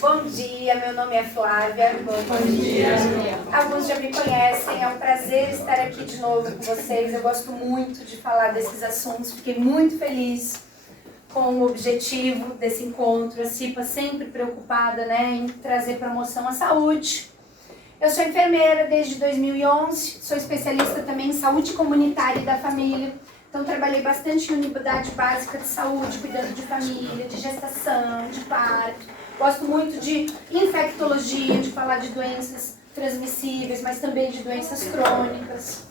Bom dia, meu nome é Flávia. Bom dia. Alguns já me conhecem, é um prazer estar aqui de novo com vocês. Eu gosto muito de falar desses assuntos, fiquei muito feliz com o objetivo desse encontro. A CIPA sempre preocupada, em trazer promoção à saúde. Eu sou enfermeira desde 2011, sou especialista também em saúde comunitária e da família. Então trabalhei bastante em unidade básica de saúde, cuidando de família, de gestação, de parto. Gosto muito de infectologia, de falar de doenças transmissíveis, mas também de doenças crônicas,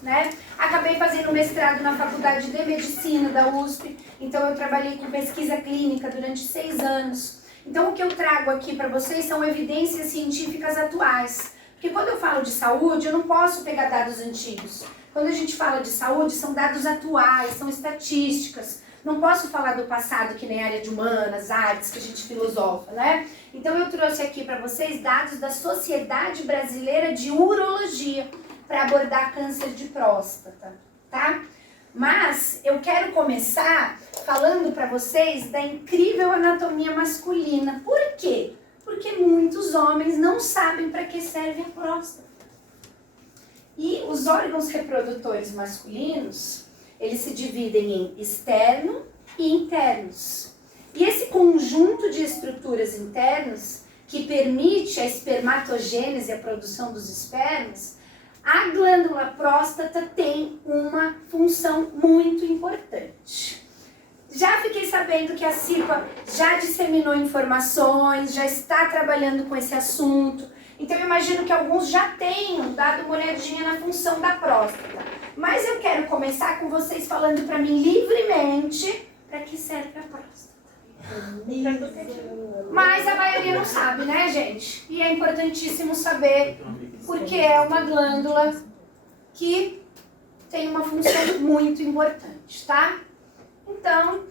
Acabei fazendo mestrado na Faculdade de Medicina da USP, então eu trabalhei com pesquisa clínica durante 6 anos. Então o que eu trago aqui para vocês são evidências científicas atuais, porque quando eu falo de saúde, eu não posso pegar dados antigos. Quando a gente fala de saúde, são dados atuais, são estatísticas. Não posso falar do passado, que nem área de humanas, artes, que a gente filosofa, Então eu trouxe aqui para vocês dados da Sociedade Brasileira de Urologia para abordar câncer de próstata, tá? Mas eu quero começar falando para vocês da incrível anatomia masculina. Por quê? Porque muitos homens não sabem para que serve a próstata. E os órgãos reprodutores masculinos, eles se dividem em externo e internos. E esse conjunto de estruturas internas, que permite a espermatogênese, a produção dos espermas, a glândula próstata tem uma função muito importante. Já fiquei sabendo que a CIPA já disseminou informações, já está trabalhando com esse assunto. Então eu imagino que alguns já tenham dado uma olhadinha na função da próstata. Mas eu quero começar com vocês falando para mim livremente para que serve a próstata. Mas a maioria não sabe, gente? E é importantíssimo saber porque é uma glândula que tem uma função muito importante, tá? Então,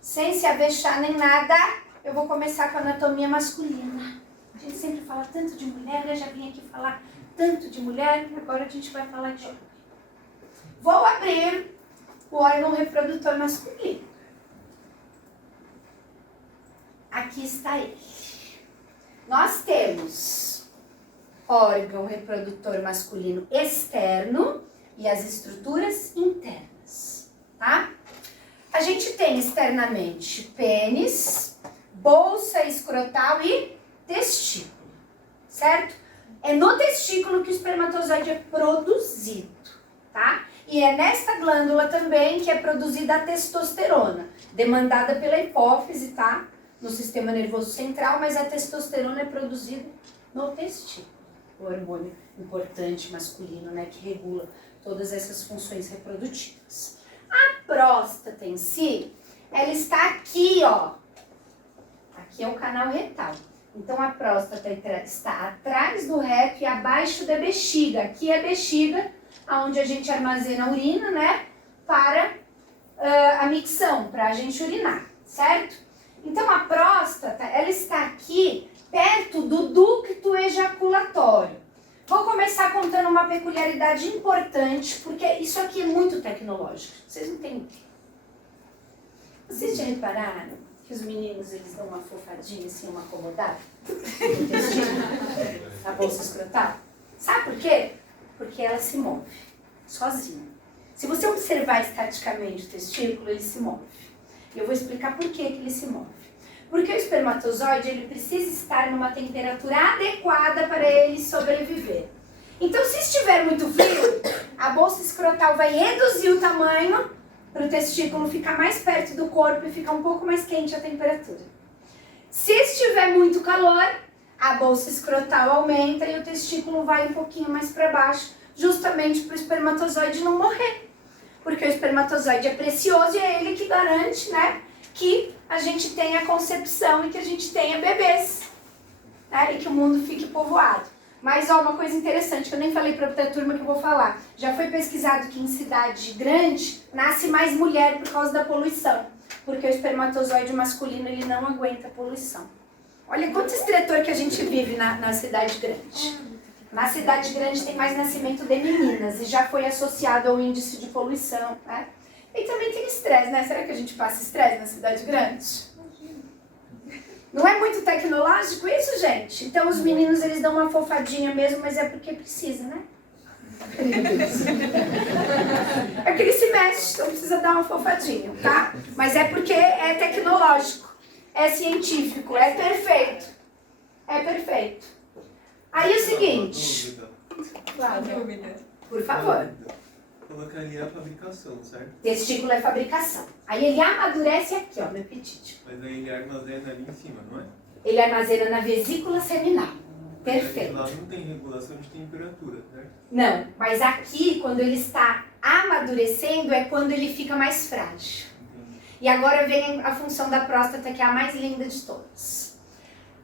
sem se avexar nem nada, eu vou começar com a anatomia masculina. A gente sempre fala tanto de mulher, eu já vim aqui falar tanto de mulher, agora a gente vai falar de homem. Vou abrir o órgão reprodutor masculino. Aqui está ele. Nós temos órgão reprodutor masculino externo e as estruturas internas, tá? A gente tem externamente pênis, bolsa escrotal e testículo, certo? É no testículo que o espermatozoide é produzido, tá? E é nesta glândula também que é produzida a testosterona, demandada pela hipófise, tá? No sistema nervoso central, mas a testosterona é produzida no testículo, o hormônio importante masculino, que regula todas essas funções reprodutivas. A próstata em si, ela está aqui, ó. Aqui é o canal retal. Então a próstata está atrás do reto e abaixo da bexiga. Aqui é a bexiga, onde a gente armazena a urina, para a micção, para a gente urinar, certo? Então a próstata, ela está aqui perto do ducto ejaculatório. Vou começar contando uma peculiaridade importante, porque isso aqui é muito tecnológico. Vocês não têm. Vocês já repararam que os meninos, eles dão uma fofadinha assim, uma acomodada? A bolsa escrotal? Sabe por quê? Porque ela se move sozinha. Se você observar estaticamente o testículo, ele se move. E eu vou explicar por que ele se move. Porque o espermatozoide, ele precisa estar numa temperatura adequada para ele sobreviver. Então, se estiver muito frio, a bolsa escrotal vai reduzir o tamanho para o testículo ficar mais perto do corpo e ficar um pouco mais quente a temperatura. Se estiver muito calor, a bolsa escrotal aumenta e o testículo vai um pouquinho mais para baixo, justamente para o espermatozoide não morrer. Porque o espermatozoide é precioso e é ele que garante, que a gente tenha concepção e que a gente tenha bebês, e que o mundo fique povoado. Mas, uma coisa interessante, que eu nem falei para a turma que eu vou falar. Já foi pesquisado que em cidade grande, nasce mais mulher por causa da poluição. Porque o espermatozoide masculino, ele não aguenta a poluição. Olha quanto estretor que a gente vive na cidade grande. Na cidade grande tem mais nascimento de meninas e já foi associado ao índice de poluição, E também tem estresse, Será que a gente passa estresse na cidade grande? Não é muito tecnológico isso, gente? Então os meninos, eles dão uma fofadinha mesmo, mas é porque precisa, né? É que ele se mexe, então precisa dar uma fofadinha, tá? Mas é porque é tecnológico, é científico, é perfeito. É perfeito. Aí é o seguinte... Claro, por favor. Colocaria a fabricação, certo? Testículo é fabricação. Aí ele amadurece aqui, ó, no epitídeo. Mas aí ele armazena ali em cima, não é? Ele armazena na vesícula seminal. Perfeito. Lá não tem regulação de temperatura, certo? Não, mas aqui, quando ele está amadurecendo, é quando ele fica mais frágil. Entendi. E agora vem a função da próstata, que é a mais linda de todas.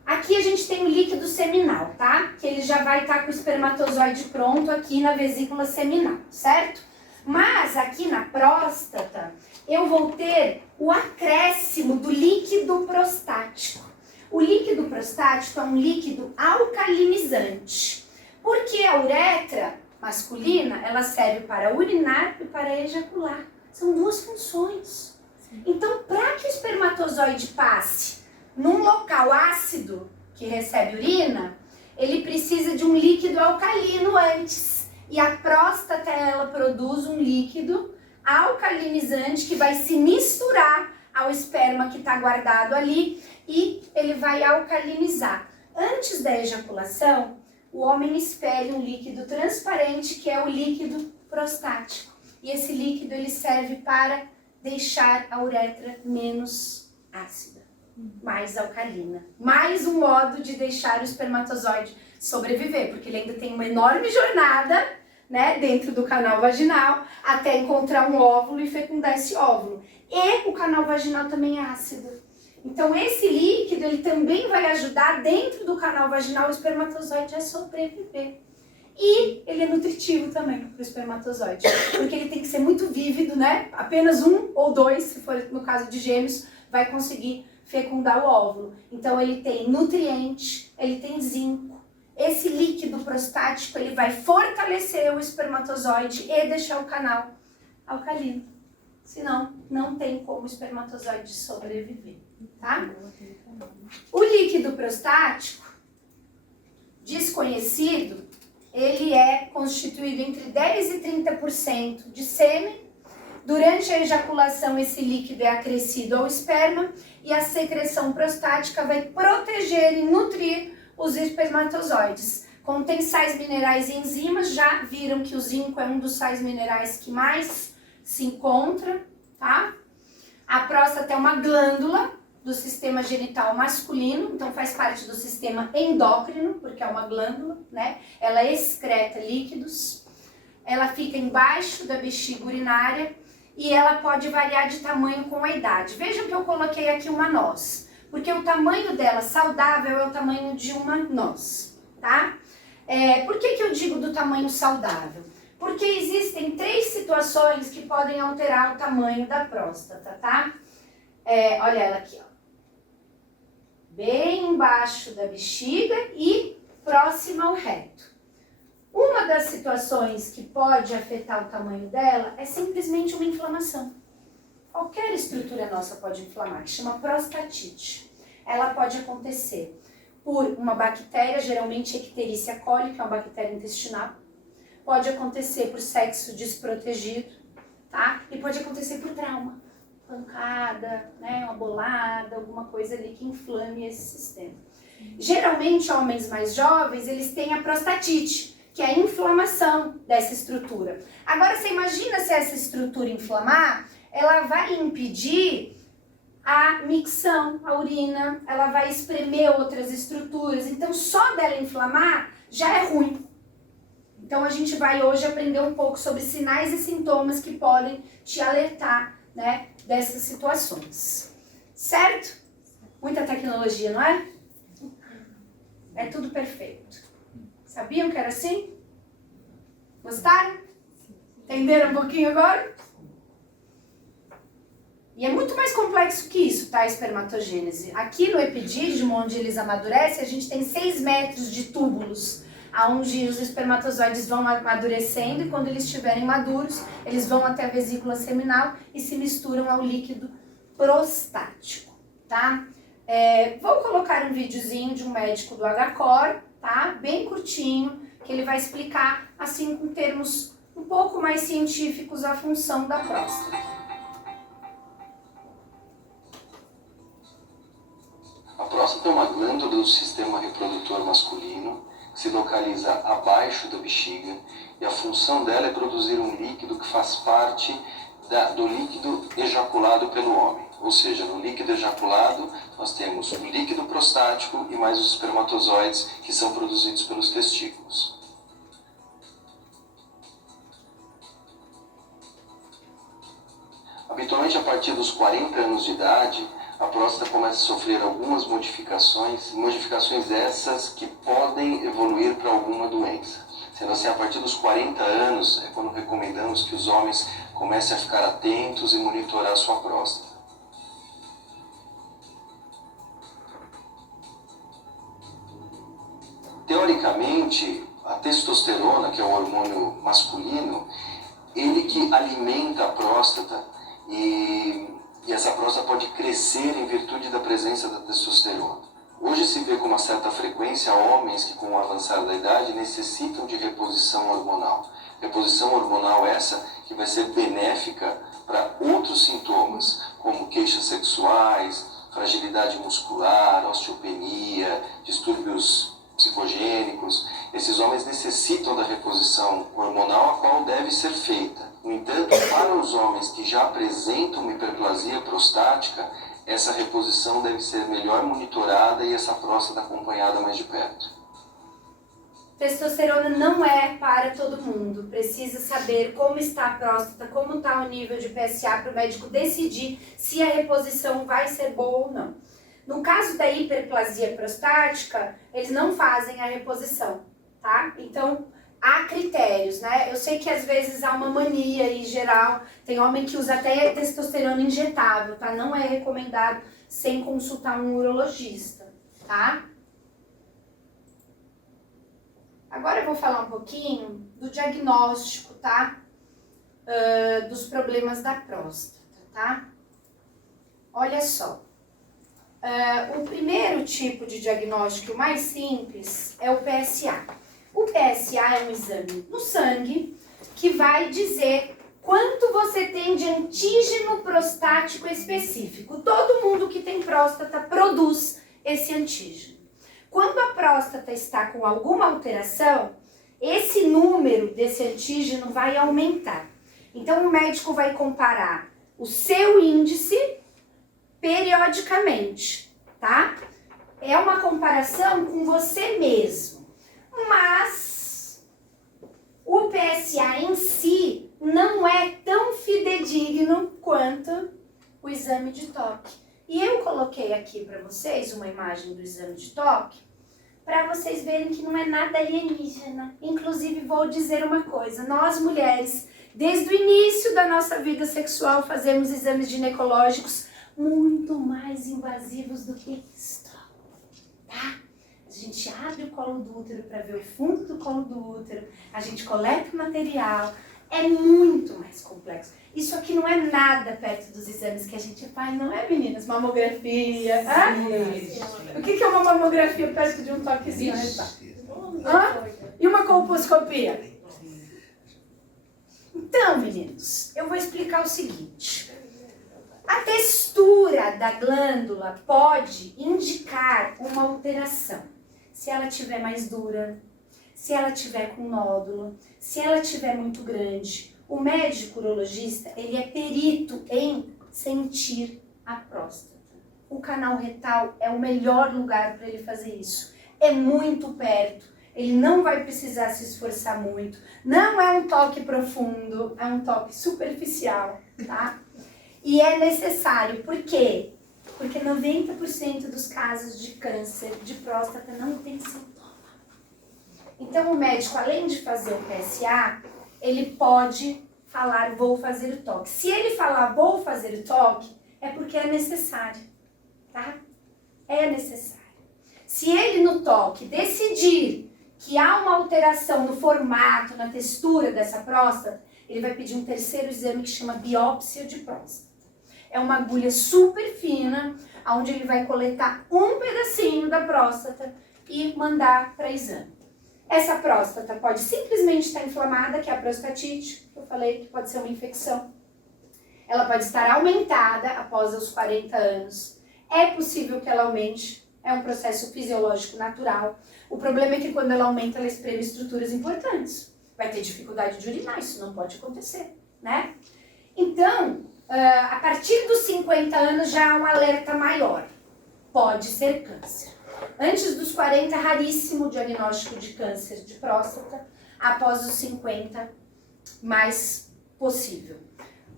Aqui a gente tem o líquido seminal, tá? Que ele já vai estar com o espermatozoide pronto aqui na vesícula seminal, certo? Mas aqui na próstata, eu vou ter o acréscimo do líquido prostático. O líquido prostático é um líquido alcalinizante. Porque a uretra masculina, ela serve para urinar e para ejacular. São duas funções. Então, para que o espermatozoide passe num local ácido, que recebe urina, ele precisa de um líquido alcalino antes. E a próstata, ela produz um líquido alcalinizante que vai se misturar ao esperma que está guardado ali e ele vai alcalinizar. Antes da ejaculação, o homem expele um líquido transparente que é o líquido prostático. E esse líquido ele serve para deixar a uretra menos ácida, mais alcalina. Mais um modo de deixar o espermatozoide sobreviver, porque ele ainda tem uma enorme jornada, né, dentro do canal vaginal, até encontrar um óvulo e fecundar esse óvulo. E o canal vaginal também é ácido. Então esse líquido, ele também vai ajudar dentro do canal vaginal o espermatozoide a sobreviver. E ele é nutritivo também para o espermatozoide, porque ele tem que ser muito vívido, né? Apenas um ou dois, se for no caso de gêmeos, vai conseguir fecundar o óvulo. Então ele tem nutriente, ele tem zinco. Esse líquido prostático, ele vai fortalecer o espermatozoide e deixar o canal alcalino. Senão, não tem como o espermatozoide sobreviver, tá? O líquido prostático, desconhecido, ele é constituído entre 10% e 30% de sêmen. Durante a ejaculação, esse líquido é acrescido ao esperma e a secreção prostática vai proteger e nutrir os espermatozoides. Contém sais minerais e enzimas, já viram que o zinco é um dos sais minerais que mais se encontra, tá? A próstata é uma glândula do sistema genital masculino, então faz parte do sistema endócrino, porque é uma glândula, né? Ela excreta líquidos, ela fica embaixo da bexiga urinária e ela pode variar de tamanho com a idade. Vejam que eu coloquei aqui uma noz, porque o tamanho dela saudável é o tamanho de uma noz, tá? Por que eu digo do tamanho saudável? Porque existem 3 situações que podem alterar o tamanho da próstata, tá? Olha ela aqui, ó. Bem embaixo da bexiga e próxima ao reto. Uma das situações que pode afetar o tamanho dela é simplesmente uma inflamação. Qualquer estrutura nossa pode inflamar, que chama prostatite. Ela pode acontecer por uma bactéria, geralmente Ecterícia coli, que é uma bactéria intestinal. Pode acontecer por sexo desprotegido, tá? E pode acontecer por trauma. Pancada, né, uma bolada, alguma coisa ali que inflame esse sistema. Geralmente, homens mais jovens, eles têm a prostatite, que é a inflamação dessa estrutura. Agora, você imagina se essa estrutura inflamar, ela vai impedir a micção, a urina, ela vai espremer outras estruturas. Então, só dela inflamar já é ruim. Então, a gente vai hoje aprender um pouco sobre sinais e sintomas que podem te alertar, né, dessas situações. Certo? Muita tecnologia, não é? É tudo perfeito. Sabiam que era assim? Gostaram? Entenderam um pouquinho agora? E é muito mais complexo que isso, tá? A espermatogênese. Aqui no epidídimo, onde eles amadurecem, a gente tem 6 metros de túbulos, onde os espermatozoides vão amadurecendo e quando eles estiverem maduros, eles vão até a vesícula seminal e se misturam ao líquido prostático, tá? Vou colocar um videozinho de um médico do HCOR, tá? Bem curtinho, que ele vai explicar, assim, com termos um pouco mais científicos, a função da próstata. A próstata é uma glândula do sistema reprodutor masculino que se localiza abaixo da bexiga e a função dela é produzir um líquido que faz parte do líquido ejaculado pelo homem. Ou seja, no líquido ejaculado nós temos o líquido prostático e mais os espermatozoides que são produzidos pelos testículos. Habitualmente, a partir dos 40 anos de idade, a próstata começa a sofrer algumas modificações essas que podem evoluir para alguma doença. Sendo assim, a partir dos 40 anos é quando recomendamos que os homens comecem a ficar atentos e monitorar a sua próstata. Teoricamente, a testosterona, que é o hormônio masculino, ele que alimenta a próstata e essa próstata pode crescer em virtude da presença da testosterona. Hoje se vê com uma certa frequência homens que com o avançar da idade necessitam de reposição hormonal. Reposição hormonal essa que vai ser benéfica para outros sintomas, como queixas sexuais, fragilidade muscular, osteopenia, distúrbios psicogênicos. Esses homens necessitam da reposição hormonal, a qual deve ser feita. No entanto, para os homens que já apresentam uma hiperplasia prostática, essa reposição deve ser melhor monitorada e essa próstata acompanhada mais de perto. Testosterona não é para todo mundo. Precisa saber como está a próstata, como está o nível de PSA para o médico decidir se a reposição vai ser boa ou não. No caso da hiperplasia prostática, eles não fazem a reposição, tá? Então, há critérios, né? Eu sei que às vezes há uma mania em geral, tem homem que usa até testosterona injetável, tá? Não é recomendado sem consultar um urologista, tá? Agora eu vou falar um pouquinho do diagnóstico, tá? Dos problemas da próstata, tá? Olha só. O primeiro tipo de diagnóstico, o mais simples, é o PSA. O PSA é um exame no sangue que vai dizer quanto você tem de antígeno prostático específico. Todo mundo que tem próstata produz esse antígeno. Quando a próstata está com alguma alteração, esse número desse antígeno vai aumentar. Então o médico vai comparar o seu índice periodicamente, tá? É uma comparação com você mesmo. Mas o PSA em si não é tão fidedigno quanto o exame de toque. E eu coloquei aqui para vocês uma imagem do exame de toque para vocês verem que não é nada alienígena. Inclusive, vou dizer uma coisa, nós mulheres, desde o início da nossa vida sexual, fazemos exames ginecológicos muito mais invasivos do que isto, tá? A gente abre o colo do útero para ver o fundo do colo do útero, a gente coleta o material, é muito mais complexo. Isso aqui não é nada perto dos exames que a gente faz, não é, meninas? Mamografia, o que é uma mamografia perto de um toquezinho? E uma colposcopia? Então, meninos, eu vou explicar o seguinte. A textura da glândula pode indicar uma alteração. Se ela estiver mais dura, se ela estiver com nódulo, se ela estiver muito grande. O médico urologista, ele é perito em sentir a próstata. O canal retal é o melhor lugar para ele fazer isso. É muito perto, ele não vai precisar se esforçar muito. Não é um toque profundo, é um toque superficial, tá? E é necessário, por quê? Porque 90% dos casos de câncer de próstata não tem sintoma. Então o médico, além de fazer o PSA, ele pode falar, vou fazer o toque. Se ele falar, vou fazer o toque, é porque é necessário, tá? É necessário. Se ele no toque decidir que há uma alteração no formato, na textura dessa próstata, ele vai pedir um terceiro exame que chama biópsia de próstata. é uma agulha super fina, onde ele vai coletar um pedacinho da próstata e mandar para exame. Essa próstata pode simplesmente estar inflamada, que é a prostatite, que eu falei que pode ser uma infecção. Ela pode estar aumentada após os 40 anos. É possível que ela aumente, é um processo fisiológico natural. O problema é que quando ela aumenta, ela espreme estruturas importantes. Vai ter dificuldade de urinar, isso não pode acontecer, né? Então, a partir dos 50 anos já há um alerta maior. Pode ser câncer. Antes dos 40, raríssimo o diagnóstico de câncer de próstata. Após os 50, mais possível.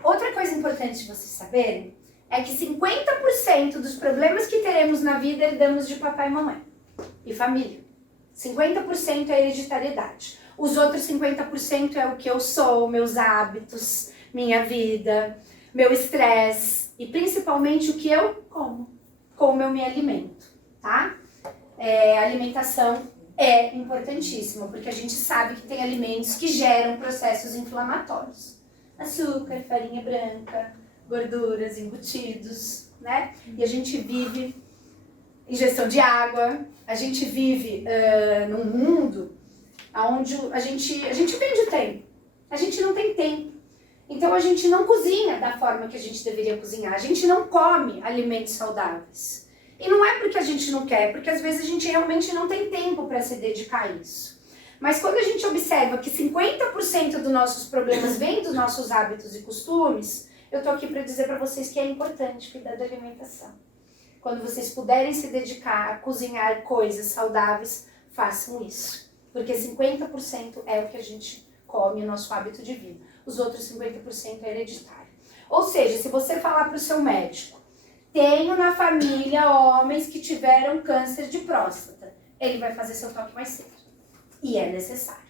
Outra coisa importante de vocês saberem é que 50% dos problemas que teremos na vida herdamos de papai e mamãe e família. 50% é hereditariedade. Os outros 50% é o que eu sou, meus hábitos, minha vida, meu estresse e principalmente o que eu como eu me alimento, tá? A alimentação é importantíssima, porque a gente sabe que tem alimentos que geram processos inflamatórios. Açúcar, farinha branca, gorduras, embutidos, né? E a gente vive ingestão de água, a gente vive num mundo onde a gente vende o tempo, a gente não tem tempo. Então a gente não cozinha da forma que a gente deveria cozinhar, a gente não come alimentos saudáveis. E não é porque a gente não quer, porque às vezes a gente realmente não tem tempo para se dedicar a isso. Mas quando a gente observa que 50% dos nossos problemas vêm dos nossos hábitos e costumes, eu tô aqui para dizer para vocês que é importante cuidar da alimentação. Quando vocês puderem se dedicar a cozinhar coisas saudáveis, façam isso. Porque 50% é o que a gente come, o nosso hábito de vida. Os outros 50% é hereditário. Ou seja, se você falar para o seu médico, tenho na família homens que tiveram câncer de próstata, ele vai fazer seu toque mais cedo. E é necessário,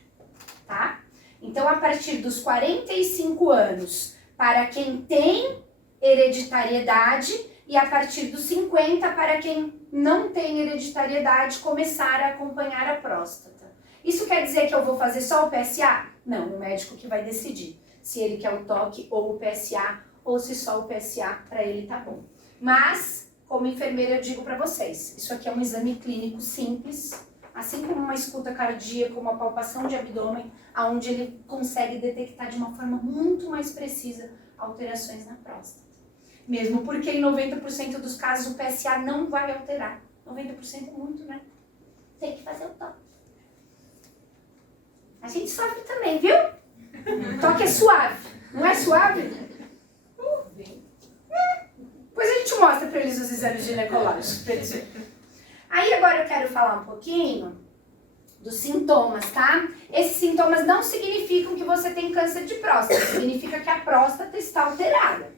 tá? Então, a partir dos 45 anos, para quem tem hereditariedade, e a partir dos 50, para quem não tem hereditariedade, começar a acompanhar a próstata. Isso quer dizer que eu vou fazer só o PSA? Não, o médico que vai decidir se ele quer o toque ou o PSA, ou se só o PSA para ele tá bom. Mas, como enfermeira, eu digo para vocês, isso aqui é um exame clínico simples, assim como uma escuta cardíaca, uma palpação de abdômen, onde ele consegue detectar de uma forma muito mais precisa alterações na próstata. Mesmo porque em 90% dos casos o PSA não vai alterar. 90% é muito, né? Tem que fazer o toque. A gente sofre também, viu? O toque é suave. Não é suave? Depois a gente mostra para eles os exames ginecológicos, para eles verem. Aí agora eu quero falar um pouquinho dos sintomas, tá? Esses sintomas não significam que você tem câncer de próstata, significa que a próstata está alterada.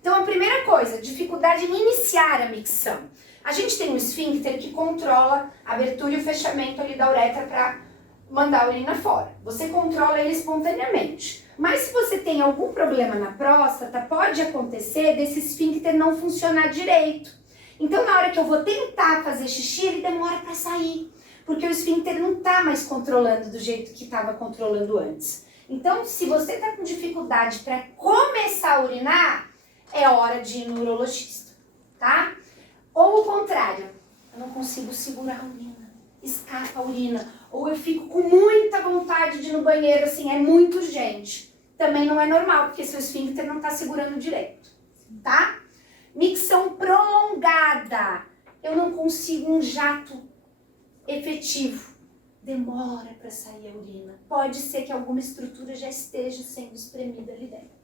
Então a primeira coisa, dificuldade em iniciar a micção. A gente tem um esfíncter que controla a abertura e o fechamento ali da uretra para mandar a urina fora. Você controla ele espontaneamente. Mas se você tem algum problema na próstata, pode acontecer desse esfíncter não funcionar direito. Então, na hora que eu vou tentar fazer xixi, ele demora para sair, porque o esfíncter não está mais controlando do jeito que estava controlando antes. Então, se você está com dificuldade para começar a urinar, é hora de ir no urologista, tá? Ou o contrário, eu não consigo segurar a urina, escapa a urina, ou eu fico com muita vontade de ir no banheiro, assim, é muito urgente. Também não é normal, porque seu esfíncter não está segurando direito, tá? Micção prolongada. Eu não consigo um jato efetivo. Demora para sair a urina. Pode ser que alguma estrutura já esteja sendo espremida ali dentro.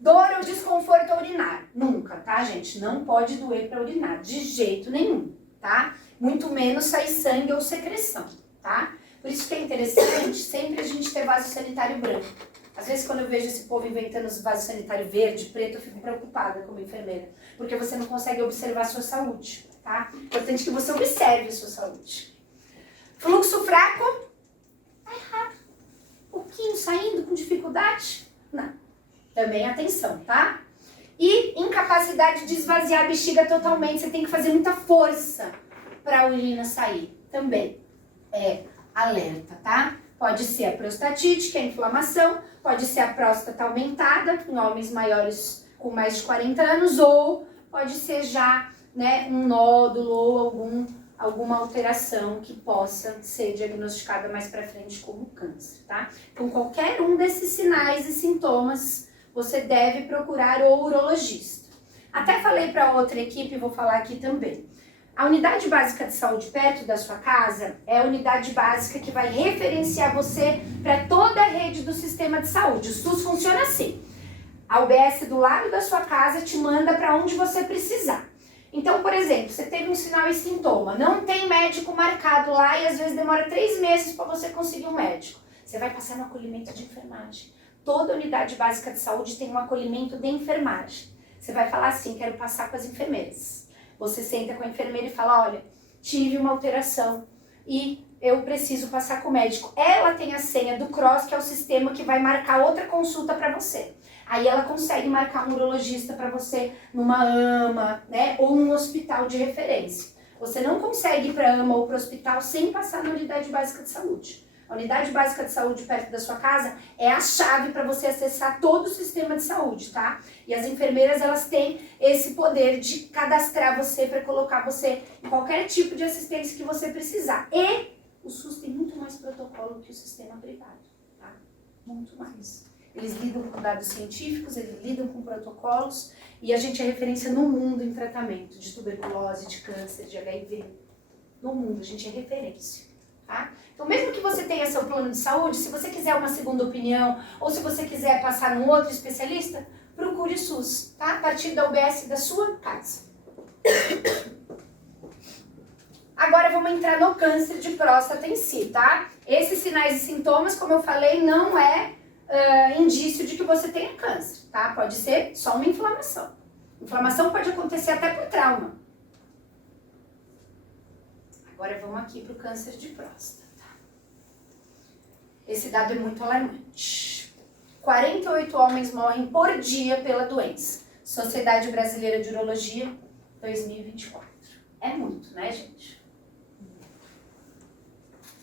Dor ou desconforto ao urinar? Nunca, tá, gente? Não pode doer para urinar, de jeito nenhum, tá? Muito menos sair sangue ou secreção, tá? Por isso que é interessante sempre a gente ter vaso sanitário branco. Às vezes, quando eu vejo esse povo inventando os vasos sanitários verde, preto, eu fico preocupada como enfermeira. Porque você não consegue observar a sua saúde, tá? Importante que você observe a sua saúde. Fluxo fraco? Tá errado. Um pouquinho saindo com dificuldade? Não. Também atenção, tá? E incapacidade de esvaziar a bexiga totalmente. Você tem que fazer muita força para a urina sair. Também é alerta, tá? Pode ser a prostatite, que é a inflamação, pode ser a próstata aumentada, em homens maiores com mais de 40 anos, ou pode ser já, né, um nódulo ou alguma alteração que possa ser diagnosticada mais para frente como câncer, tá? Então, qualquer um desses sinais e sintomas, você deve procurar o urologista. Até falei para outra equipe, vou falar aqui também. A unidade básica de saúde perto da sua casa é a unidade básica que vai referenciar você para toda a rede do sistema de saúde. O SUS funciona assim. A UBS do lado da sua casa te manda para onde você precisar. Então, por exemplo, você teve um sinal e sintoma, não tem médico marcado lá e às vezes demora 3 meses para você conseguir um médico. Você vai passar no acolhimento de enfermagem. Toda unidade básica de saúde tem um acolhimento de enfermagem. Você vai falar assim, quero passar com as enfermeiras. Você senta com a enfermeira e fala, olha, tive uma alteração e eu preciso passar com o médico. Ela tem a senha do CROSS, que é o sistema que vai marcar outra consulta para você. Aí ela consegue marcar um urologista para você numa AMA, né, ou num hospital de referência. Você não consegue ir para a AMA ou para o hospital sem passar na unidade básica de saúde. A unidade básica de saúde perto da sua casa é a chave para você acessar todo o sistema de saúde, tá? E as enfermeiras, elas têm esse poder de cadastrar você para colocar você em qualquer tipo de assistência que você precisar. E o SUS tem muito mais protocolo que o sistema privado, tá? Muito mais. Eles lidam com dados científicos, eles lidam com protocolos e a gente é referência no mundo em tratamento de tuberculose, de câncer, de HIV. No mundo, a gente é referência. Tá? Então, mesmo que você tenha seu plano de saúde, se você quiser uma segunda opinião ou se você quiser passar num outro especialista, procure o SUS, tá? A partir da UBS da sua casa. Agora vamos entrar no câncer de próstata em si, tá? Esses sinais e sintomas, como eu falei, não é indício de que você tenha câncer, tá? Pode ser só uma inflamação. Inflamação pode acontecer até por trauma. Agora vamos aqui para o câncer de próstata. Esse dado é muito alarmante. 48 homens morrem por dia pela doença. Sociedade Brasileira de Urologia, 2024. É muito, né, gente?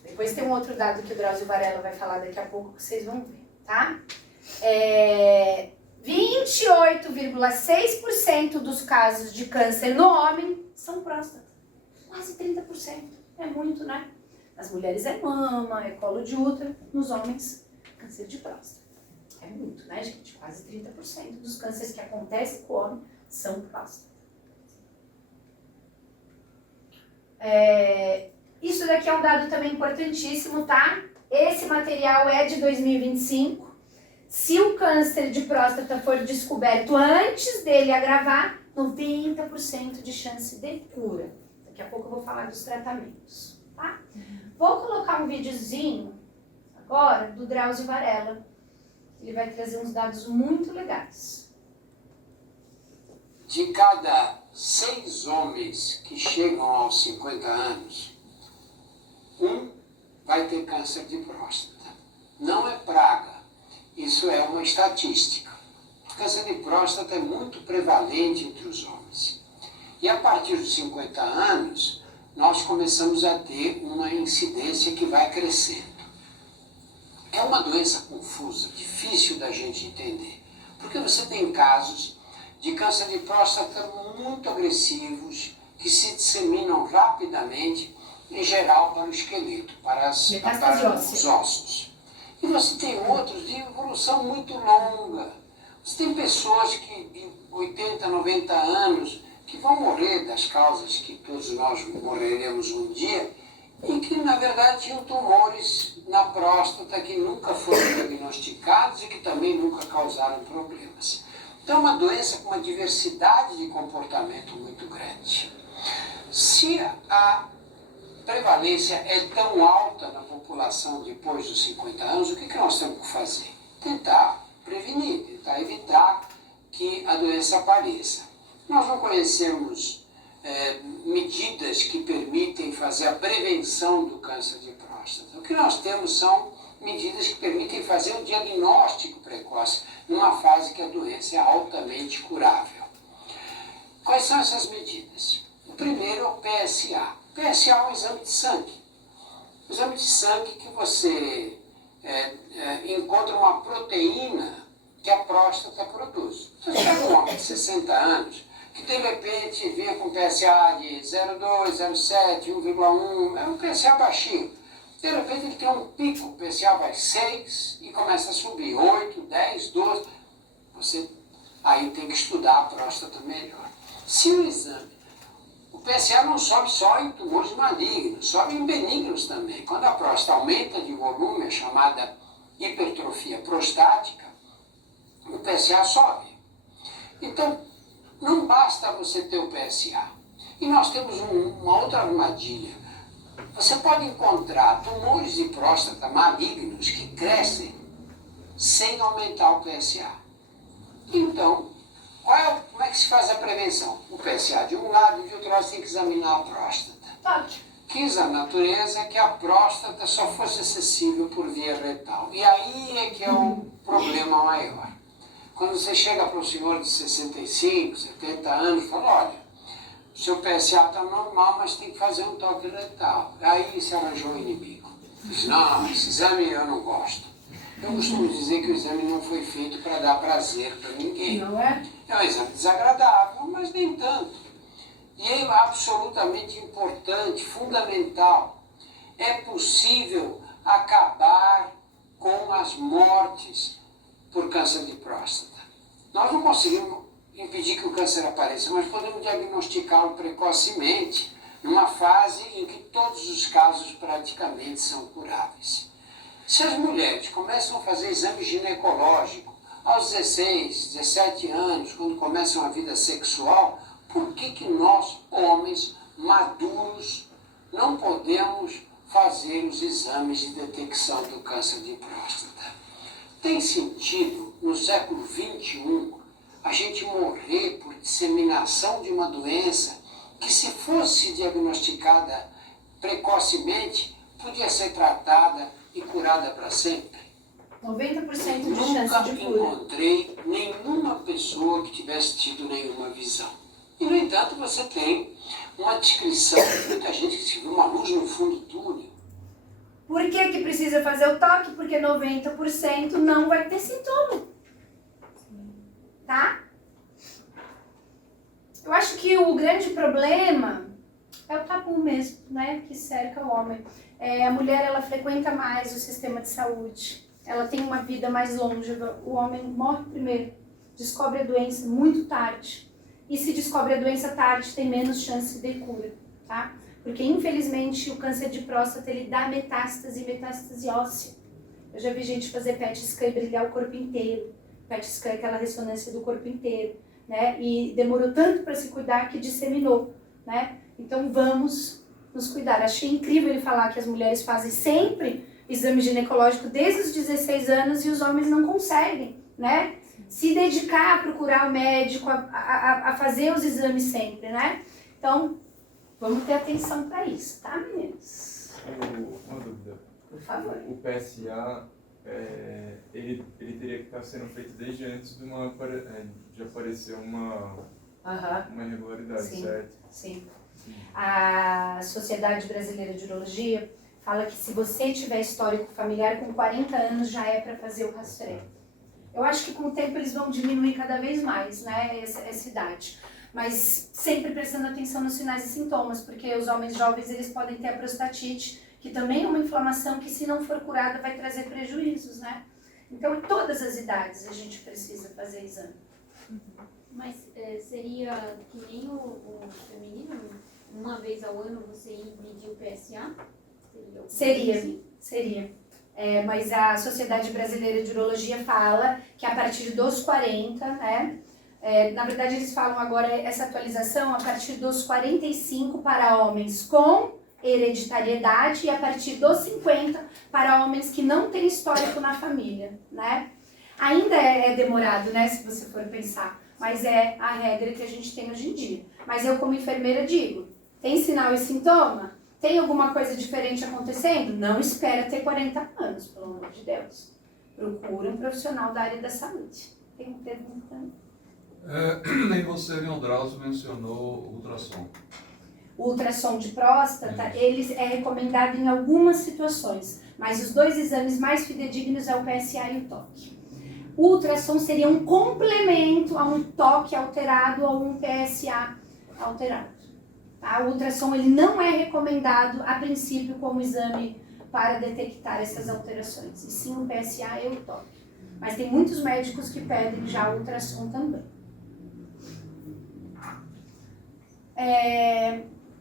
Depois tem um outro dado que o Drauzio Varela vai falar daqui a pouco que vocês vão ver, tá? 28,6% dos casos de câncer no homem são próstata. Quase 30%. É muito, né? Nas mulheres é mama, é colo de útero. Nos homens, câncer de próstata. É muito, né, gente? Quase 30% dos cânceres que acontecem com o homem são próstata. Isso daqui é um dado também importantíssimo, tá? Esse material é de 2025. Se o câncer de próstata for descoberto antes dele agravar, 90% de chance de cura. Daqui a pouco eu vou falar dos tratamentos, tá? Vou colocar um videozinho agora do Drauzio Varela. Ele vai trazer uns dados muito legais. De cada 6 homens que chegam aos 50 anos, um vai ter câncer de próstata. Não é praga, isso é uma estatística. O câncer de próstata é muito prevalente entre os homens. E a partir dos 50 anos, nós começamos a ter uma incidência que vai crescendo. É uma doença confusa, difícil da gente entender, porque você tem casos de câncer de próstata muito agressivos, que se disseminam rapidamente, em geral para o esqueleto, para os ossos. E você tem outros de evolução muito longa. Você tem pessoas que de 80, 90 anos, que vão morrer das causas que todos nós morreremos um dia, e que na verdade tinham tumores na próstata que nunca foram diagnosticados e que também nunca causaram problemas. Então é uma doença com uma diversidade de comportamento muito grande. Se a prevalência é tão alta na população depois dos 50 anos, o que nós temos que fazer? Tentar prevenir, tentar evitar que a doença apareça. Nós não conhecemos medidas que permitem fazer a prevenção do câncer de próstata. O que nós temos são medidas que permitem fazer um diagnóstico precoce numa fase que a doença é altamente curável. Quais são essas medidas? O primeiro é o PSA. O PSA é um exame de sangue. Um exame de sangue que você encontra uma proteína que a próstata produz. Então chega um homem de 60 anos que de repente vinha com PSA de 0,2, 0,7, 1,1, é um PSA baixinho. De repente ele tem um pico, o PSA vai 6 e começa a subir, 8, 10, 12. Você aí tem que estudar a próstata melhor. Se o exame, o PSA não sobe só em tumores malignos, sobe em benignos também. Quando a próstata aumenta de volume, é chamada hipertrofia prostática, o PSA sobe. Então, não basta você ter o PSA. E nós temos uma outra armadilha. Você pode encontrar tumores de próstata malignos que crescem sem aumentar o PSA. Então, como é que se faz a prevenção? O PSA de um lado e de outro lado você tem que examinar a próstata. Quis a natureza que a próstata só fosse acessível por via retal. E aí é que é o problema maior. Quando você chega para um senhor de 65, 70 anos e fala, olha, o seu PSA está normal, mas tem que fazer um toque retal. Aí se arranjou o inimigo. Diz, não, esse exame eu não gosto. Eu costumo dizer que o exame não foi feito para dar prazer para ninguém. Não é? É um exame desagradável, mas nem tanto. E é absolutamente importante, fundamental. É possível acabar com as mortes por câncer de próstata. Nós não conseguimos impedir que o câncer apareça, mas podemos diagnosticá-lo precocemente, numa fase em que todos os casos praticamente são curáveis. Se as mulheres começam a fazer exame ginecológico aos 16, 17 anos, quando começam a vida sexual, por que nós, homens maduros, não podemos fazer os exames de detecção do câncer de próstata? Tem sentido, no século XXI, a gente morrer por disseminação de uma doença que, se fosse diagnosticada precocemente, podia ser tratada e curada para sempre? 90% de chance Nunca de cura. encontrei nenhuma pessoa que tivesse tido nenhuma visão. E, no entanto, você tem uma descrição de muita gente que se viu uma luz no fundo do túnel. Por que precisa fazer o toque? Porque 90% não vai ter sintoma. Tá? Eu acho que o grande problema é o tabu mesmo, né? Que cerca o homem. A mulher, ela frequenta mais o sistema de saúde. Ela tem uma vida mais longeva. O homem morre primeiro. Descobre a doença muito tarde. E se descobre a doença tarde, tem menos chance de cura, tá? Porque, infelizmente, o câncer de próstata, ele dá metástase óssea. Eu já vi gente fazer PET scan e brilhar o corpo inteiro. PET scan é aquela ressonância do corpo inteiro, né? E demorou tanto para se cuidar que disseminou, né? Então, vamos nos cuidar. Achei incrível ele falar que as mulheres fazem sempre exame ginecológico desde os 16 anos e os homens não conseguem, né? Se dedicar a procurar o médico, a fazer os exames sempre, né? Então, vamos ter atenção para isso, tá, meninos? Uma dúvida. Por favor. O PSA, ele teria que estar sendo feito desde antes de aparecer uma irregularidade, Sim. certo? Sim. A Sociedade Brasileira de Urologia fala que se você tiver histórico familiar com 40 anos, já é para fazer o rastreio. Eu acho que com o tempo eles vão diminuir cada vez mais, né, essa idade. Mas sempre prestando atenção nos sinais e sintomas, porque os homens jovens, eles podem ter a prostatite, que também é uma inflamação que, se não for curada, vai trazer prejuízos, né? Então, em todas as idades a gente precisa fazer exame. Mas seria que nem o feminino, uma vez ao ano você ir medir o PSA? Seria. Mas a Sociedade Brasileira de Urologia fala que a partir dos 40, né? Na verdade, eles falam agora essa atualização a partir dos 45 para homens com hereditariedade e a partir dos 50 para homens que não têm histórico na família, né? Ainda é demorado, né, se você for pensar, mas é a regra que a gente tem hoje em dia. Mas eu, como enfermeira, digo, tem sinal e sintoma? Tem alguma coisa diferente acontecendo? Não espera ter 40 anos, pelo amor de Deus. Procura um profissional da área da saúde. Tem uma pergunta também. Nem você, Drauzio, mencionou o ultrassom. O ultrassom de próstata, ele é recomendado em algumas situações, mas os dois exames mais fidedignos é o PSA e o toque. o ultrassom seria um complemento a um toque alterado ou um PSA alterado. Tá? O ultrassom ele não é recomendado a princípio como exame para detectar essas alterações, e sim o PSA e o toque. Mas tem muitos médicos que pedem já o ultrassom também.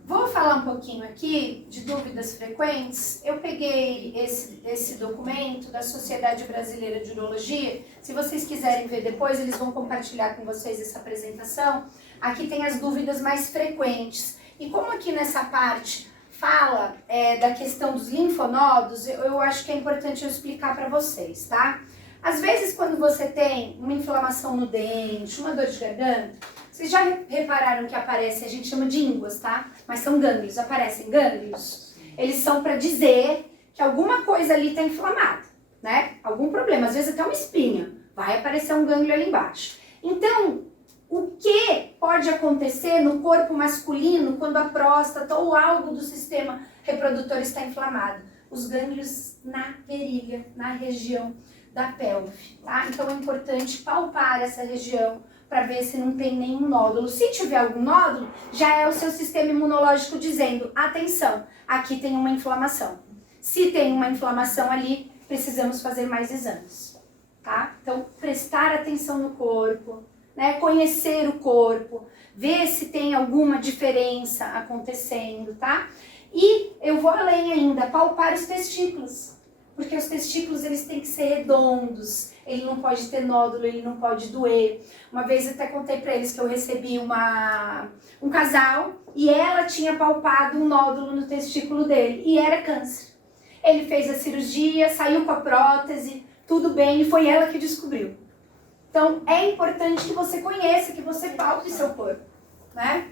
Vou falar um pouquinho aqui de dúvidas frequentes. Eu peguei esse documento da Sociedade Brasileira de Urologia. Se vocês quiserem ver depois, eles vão compartilhar com vocês essa apresentação. Aqui tem as dúvidas mais frequentes. E como aqui nessa parte fala da questão dos linfonodos, eu acho que é importante eu explicar para vocês, tá? Às vezes, quando você tem uma inflamação no dente, uma dor de garganta, vocês já repararam que aparece, a gente chama de ínguas, tá? Mas são gânglios, aparecem gânglios. Eles são para dizer que alguma coisa ali está inflamada, né? Algum problema, às vezes até uma espinha, vai aparecer um gânglio ali embaixo. Então, o que pode acontecer no corpo masculino quando a próstata ou algo do sistema reprodutor está inflamado? Os gânglios na virilha, na região da pelve, tá? Então é importante palpar essa região para ver se não tem nenhum nódulo. Se tiver algum nódulo, já é o seu sistema imunológico dizendo, atenção, aqui tem uma inflamação. Se tem uma inflamação ali, precisamos fazer mais exames, tá? Então, prestar atenção no corpo, né? Conhecer o corpo, ver se tem alguma diferença acontecendo, tá? E eu vou além ainda, palpar os testículos. Porque os testículos, eles têm que ser redondos, ele não pode ter nódulo, ele não pode doer. Uma vez eu até contei pra eles que eu recebi um casal e ela tinha palpado um nódulo no testículo dele e era câncer. Ele fez a cirurgia, saiu com a prótese, tudo bem, e foi ela que descobriu. Então é importante que você conheça, que você palpe seu corpo, né?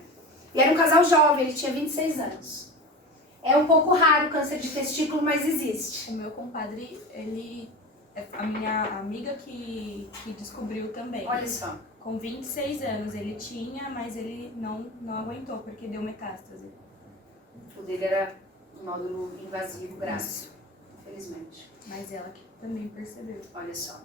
E era um casal jovem, ele tinha 26 anos. É um pouco raro o câncer de testículo, mas existe. O meu compadre, ele é a minha amiga que descobriu também. Olha só. Com 26 anos ele tinha, mas ele não aguentou, porque deu metástase. O dele era um nódulo invasivo graço, infelizmente. Mas ela que também percebeu. Olha só.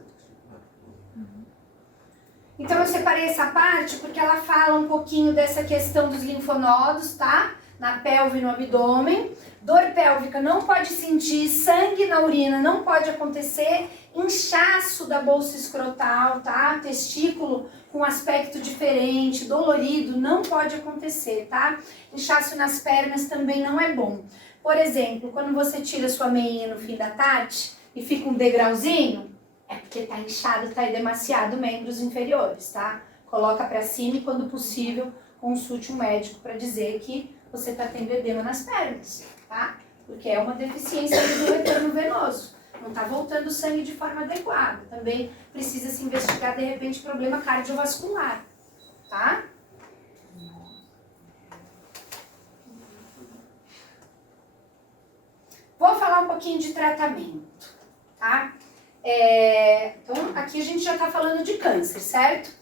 Então eu separei essa parte porque ela fala um pouquinho dessa questão dos linfonodos, tá? Na pelve e no abdômen. Dor pélvica não pode sentir, sangue na urina não pode acontecer, inchaço da bolsa escrotal, tá? Testículo com aspecto diferente, dolorido, não pode acontecer, tá? Inchaço nas pernas também não é bom. Por exemplo, quando você tira sua meinha no fim da tarde e fica um degrauzinho, é porque tá inchado, tá demasiado membros inferiores, tá? Coloca pra cima e quando possível consulte um médico para dizer que você está tendo edema nas pernas, tá? Porque é uma deficiência do retorno venoso. Não está voltando o sangue de forma adequada. Também precisa se investigar, de repente, problema cardiovascular, tá? Vou falar um pouquinho de tratamento, tá? Então, aqui a gente já está falando de câncer, certo?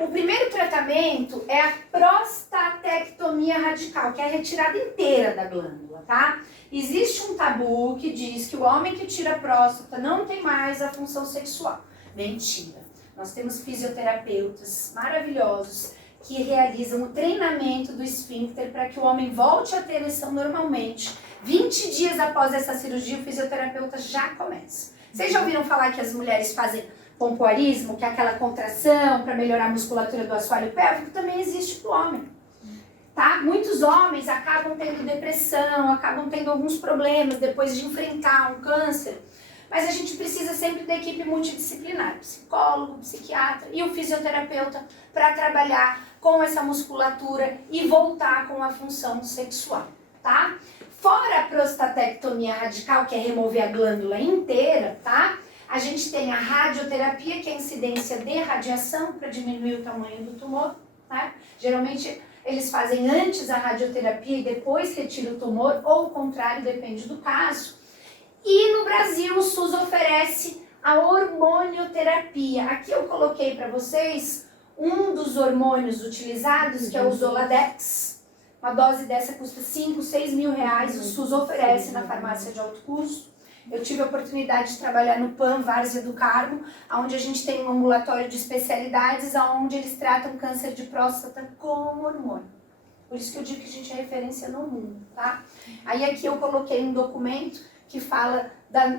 O primeiro tratamento é a prostatectomia radical, que é a retirada inteira da glândula, tá? Existe um tabu que diz que o homem que tira a próstata não tem mais a função sexual. Mentira. Nós temos fisioterapeutas maravilhosos que realizam o treinamento do esfíncter para que o homem volte a ter ereção normalmente. 20 dias após essa cirurgia, o fisioterapeuta já começa. Vocês já ouviram falar que as mulheres fazem pompoarismo, que é aquela contração para melhorar a musculatura do assoalho pélvico? Também existe para o homem, tá? Muitos homens acabam tendo depressão, acabam tendo alguns problemas depois de enfrentar um câncer, mas a gente precisa sempre da equipe multidisciplinar, psicólogo, psiquiatra e o fisioterapeuta para trabalhar com essa musculatura e voltar com a função sexual, tá? Fora a prostatectomia radical, que é remover a glândula inteira, tá? A gente tem a radioterapia, que é a incidência de radiação para diminuir o tamanho do tumor, tá? Geralmente eles fazem antes a radioterapia e depois retira o tumor, ou o contrário, depende do caso. E no Brasil o SUS oferece a hormonioterapia. Aqui eu coloquei para vocês um dos hormônios utilizados, que é o Zoladex. Uma dose dessa custa 5, 6 mil reais, o SUS oferece na farmácia de alto custo. Eu tive a oportunidade de trabalhar no PAN Várzea do Carmo, onde a gente tem um ambulatório de especialidades, onde eles tratam câncer de próstata com hormônio. Por isso que eu digo que a gente é referência no mundo, tá? Aí aqui eu coloquei um documento que fala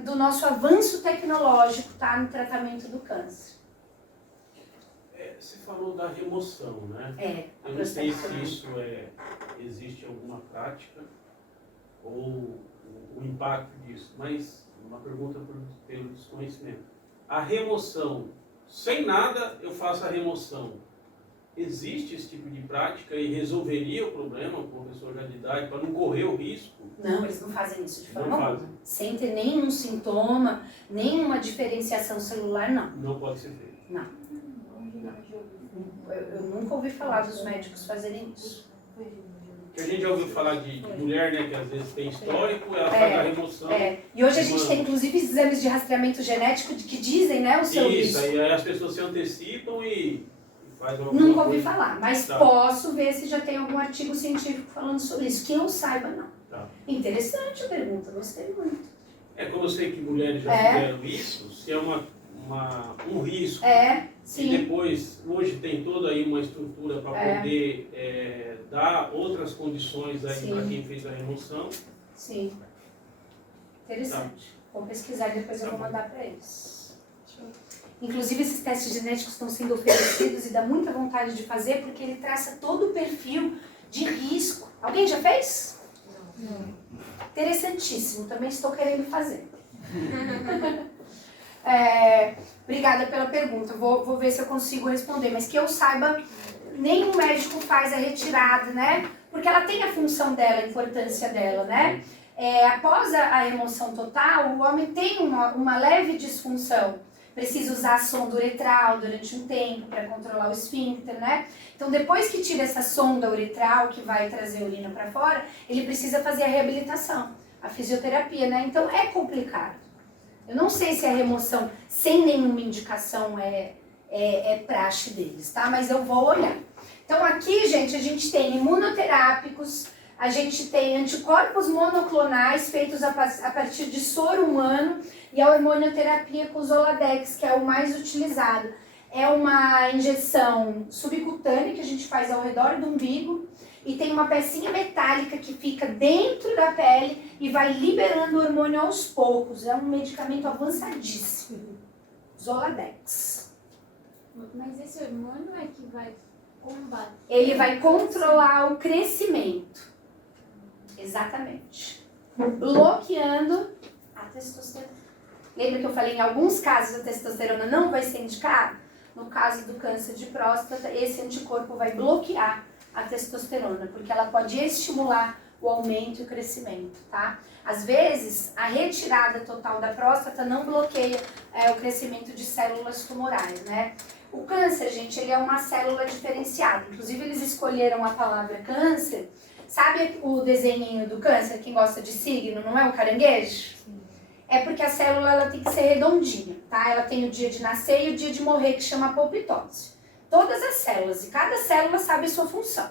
do nosso avanço tecnológico, tá? No tratamento do câncer. Você falou da remoção, né? Eu não sei se isso existe alguma prática ou o impacto disso, mas uma pergunta pelo desconhecimento. A remoção, sem nada eu faço a remoção. Existe esse tipo de prática e resolveria o problema com a pessoa já de idade para não correr o risco? Não, eles não fazem isso de forma Não alguma. fazem. Sem ter nenhum sintoma, nenhuma diferenciação celular, não. Não pode ser feito. Não. Eu nunca ouvi falar dos médicos fazerem isso. Porque a gente já ouviu falar de mulher, né, que às vezes tem histórico, ela faz a remoção. E hoje a gente tem inclusive exames de rastreamento genético que dizem, né, o seu Isso, risco. aí as pessoas se antecipam e faz alguma Nunca ouvi coisa. falar, mas Tá. posso ver se já tem algum artigo científico falando sobre isso. Que eu saiba, não. Tá. Interessante a pergunta, gostei muito. Como eu sei que mulheres já fizeram isso, se é um risco. Sim. E depois, hoje tem toda aí uma estrutura para poder dar outras condições aí para quem fez a remoção. Sim. Interessante. Vou pesquisar e depois eu vou mandar para eles. Inclusive, esses testes genéticos estão sendo oferecidos e dá muita vontade de fazer porque ele traça todo o perfil de risco. Alguém já fez? Não. Interessantíssimo. Também estou querendo fazer. Obrigada pela pergunta. Vou ver se eu consigo responder. Mas que eu saiba, nenhum médico faz a retirada, né? Porque ela tem a função dela, a importância dela, né? Após a remoção total, o homem tem uma leve disfunção. Precisa usar a sonda uretral durante um tempo para controlar o esfíncter, né? Então, depois que tira essa sonda uretral que vai trazer a urina para fora, ele precisa fazer a reabilitação, a fisioterapia, né? Então, é complicado. Eu não sei se a remoção sem nenhuma indicação é praxe deles, tá? Mas eu vou olhar. Então, aqui, gente, a gente tem imunoterápicos, a gente tem anticorpos monoclonais feitos a partir de soro humano e a hormonioterapia com Zoladex, que é o mais utilizado. É uma injeção subcutânea que a gente faz ao redor do umbigo e tem uma pecinha metálica que fica dentro da pele e vai liberando o hormônio aos poucos. É um medicamento avançadíssimo. Zoladex. Mas esse hormônio é que vai combater? Ele vai controlar o crescimento. Exatamente. Bloqueando a testosterona. Lembra que eu falei, em alguns casos a testosterona não vai ser indicada? No caso do câncer de próstata, esse anticorpo vai bloquear a testosterona, porque ela pode estimular o aumento e o crescimento, tá? Às vezes, a retirada total da próstata não bloqueia o crescimento de células tumorais, né? O câncer, gente, ele é uma célula diferenciada. Inclusive, eles escolheram a palavra câncer. Sabe o desenhinho do câncer? Quem gosta de signo, não é o caranguejo? É porque a célula ela tem que ser redondinha, tá? Ela tem o dia de nascer e o dia de morrer, que chama apoptose. Todas as células, e cada célula sabe a sua função.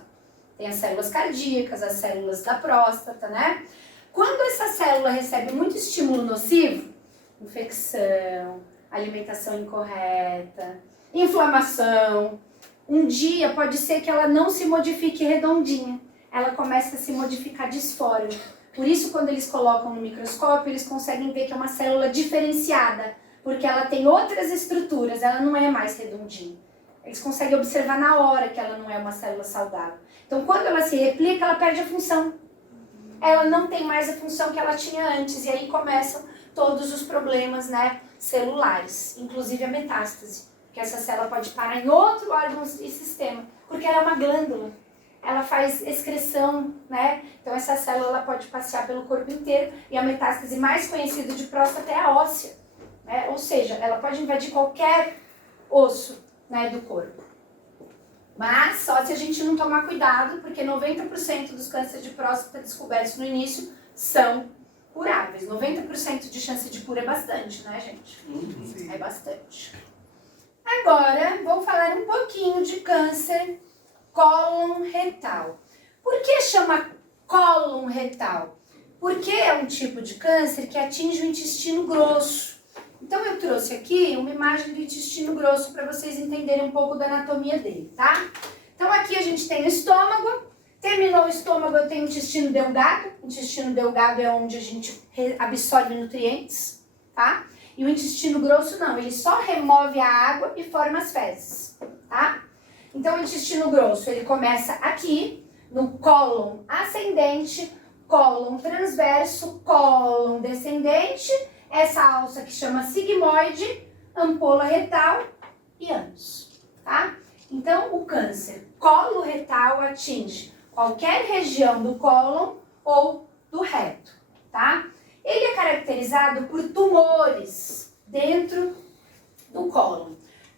Tem as células cardíacas, as células da próstata, né? Quando essa célula recebe muito estímulo nocivo, infecção, alimentação incorreta, inflamação, um dia pode ser que ela não se modifique redondinha. Ela começa a se modificar disfórica. Por isso, quando eles colocam no microscópio, eles conseguem ver que é uma célula diferenciada, porque ela tem outras estruturas, ela não é mais redondinha. Eles conseguem observar na hora que ela não é uma célula saudável. Então, quando ela se replica, ela perde a função. Ela não tem mais a função que ela tinha antes, e aí começam todos os problemas, né, celulares, inclusive a metástase, que essa célula pode parar em outro órgão e sistema, porque ela é uma glândula. Ela faz excreção, né? Então essa célula ela pode passear pelo corpo inteiro e a metástase mais conhecida de próstata é a óssea, né? Ou seja, ela pode invadir qualquer osso, né, do corpo. Mas só se a gente não tomar cuidado, porque 90% dos cânceres de próstata descobertos no início são curáveis. 90% de chance de cura é bastante, né, gente? Uhum. É bastante. Agora, vou falar um pouquinho de câncer cólon retal. Por que chama cólon retal? Porque é um tipo de câncer que atinge o intestino grosso. Então eu trouxe aqui uma imagem do intestino grosso para vocês entenderem um pouco da anatomia dele, tá? Então aqui a gente tem o estômago, terminou o estômago, eu tenho o intestino delgado. O intestino delgado é onde a gente absorve nutrientes, tá? E o intestino grosso não, ele só remove a água e forma as fezes, tá? Então o intestino grosso, ele começa aqui, no cólon ascendente, cólon transverso, cólon descendente, essa alça que chama sigmoide, ampola retal e ânus, tá? Então, o câncer coloretal atinge qualquer região do cólon ou do reto, tá? Ele é caracterizado por tumores dentro do cólon.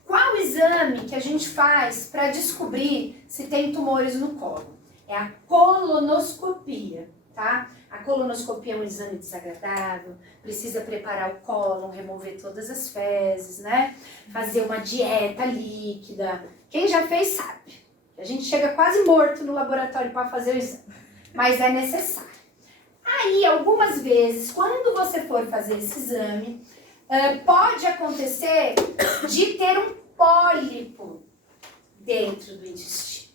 Qual exame que a gente faz para descobrir se tem tumores no cólon? É a colonoscopia, tá? A colonoscopia é um exame desagradável, precisa preparar o cólon, remover todas as fezes, né? Fazer uma dieta líquida. Quem já fez sabe. A gente chega quase morto no laboratório para fazer o exame, mas é necessário. Aí, algumas vezes, quando você for fazer esse exame, pode acontecer de ter um pólipo dentro do intestino.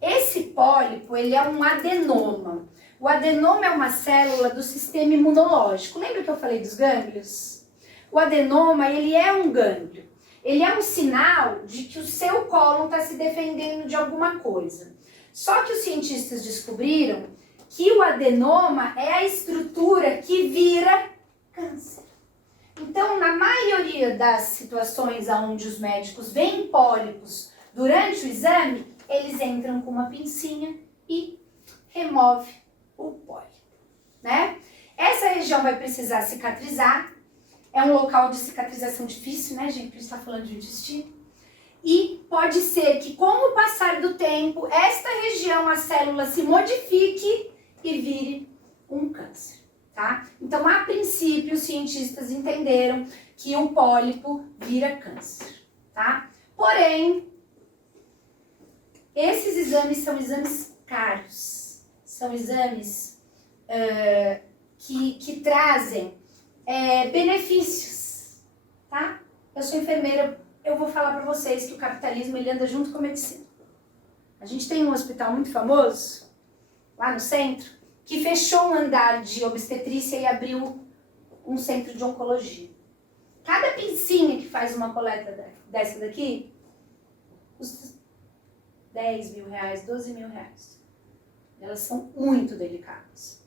Esse pólipo, ele é um adenoma. O adenoma é uma célula do sistema imunológico. Lembra que eu falei dos gânglios? O adenoma, ele é um gânglio. Ele é um sinal de que o seu cólon está se defendendo de alguma coisa. Só que os cientistas descobriram que o adenoma é a estrutura que vira câncer. Então, na maioria das situações onde os médicos veem pólipos durante o exame, eles entram com uma pincinha e removem o pólipo, né? Essa região vai precisar cicatrizar. É um local de cicatrização difícil, né, gente? Porque a gente está falando de intestino. E pode ser que, com o passar do tempo, esta região, a célula se modifique e vire um câncer, tá? Então, a princípio, os cientistas entenderam que o pólipo vira câncer, tá? Porém, esses exames são exames caros. São exames que trazem benefícios, tá? Eu sou enfermeira, eu vou falar para vocês que o capitalismo ele anda junto com a medicina. A gente tem um hospital muito famoso, lá no centro, que fechou um andar de obstetrícia e abriu um centro de oncologia. Cada pincinha que faz uma coleta dessa daqui, custa 10 mil reais, 12 mil reais. Elas são muito delicadas.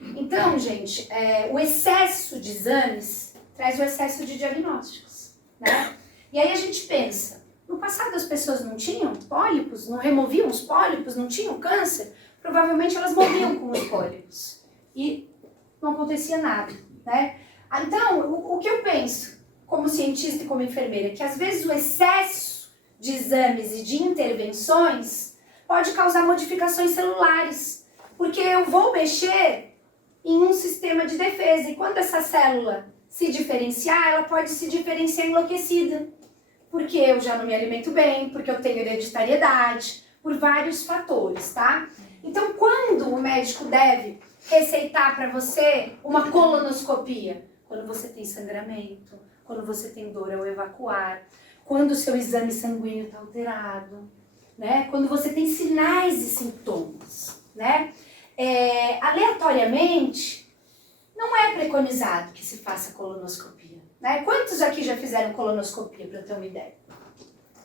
Então, gente, o excesso de exames traz o excesso de diagnósticos, né? E aí a gente pensa, no passado as pessoas não tinham pólipos, não removiam os pólipos, não tinham câncer, provavelmente elas morriam com os pólipos e não acontecia nada, né? Então, o que eu penso, como cientista e como enfermeira, é que às vezes o excesso de exames e de intervenções pode causar modificações celulares, porque eu vou mexer em um sistema de defesa. E quando essa célula se diferenciar, ela pode se diferenciar enlouquecida. Porque eu já não me alimento bem, porque eu tenho hereditariedade, por vários fatores, tá? Então, quando o médico deve receitar para você uma colonoscopia? Quando você tem sangramento, quando você tem dor ao evacuar, quando o seu exame sanguíneo está alterado, né? Quando você tem sinais e sintomas, né? Aleatoriamente, não é preconizado que se faça colonoscopia, né? Quantos aqui já fizeram colonoscopia, para eu ter uma ideia?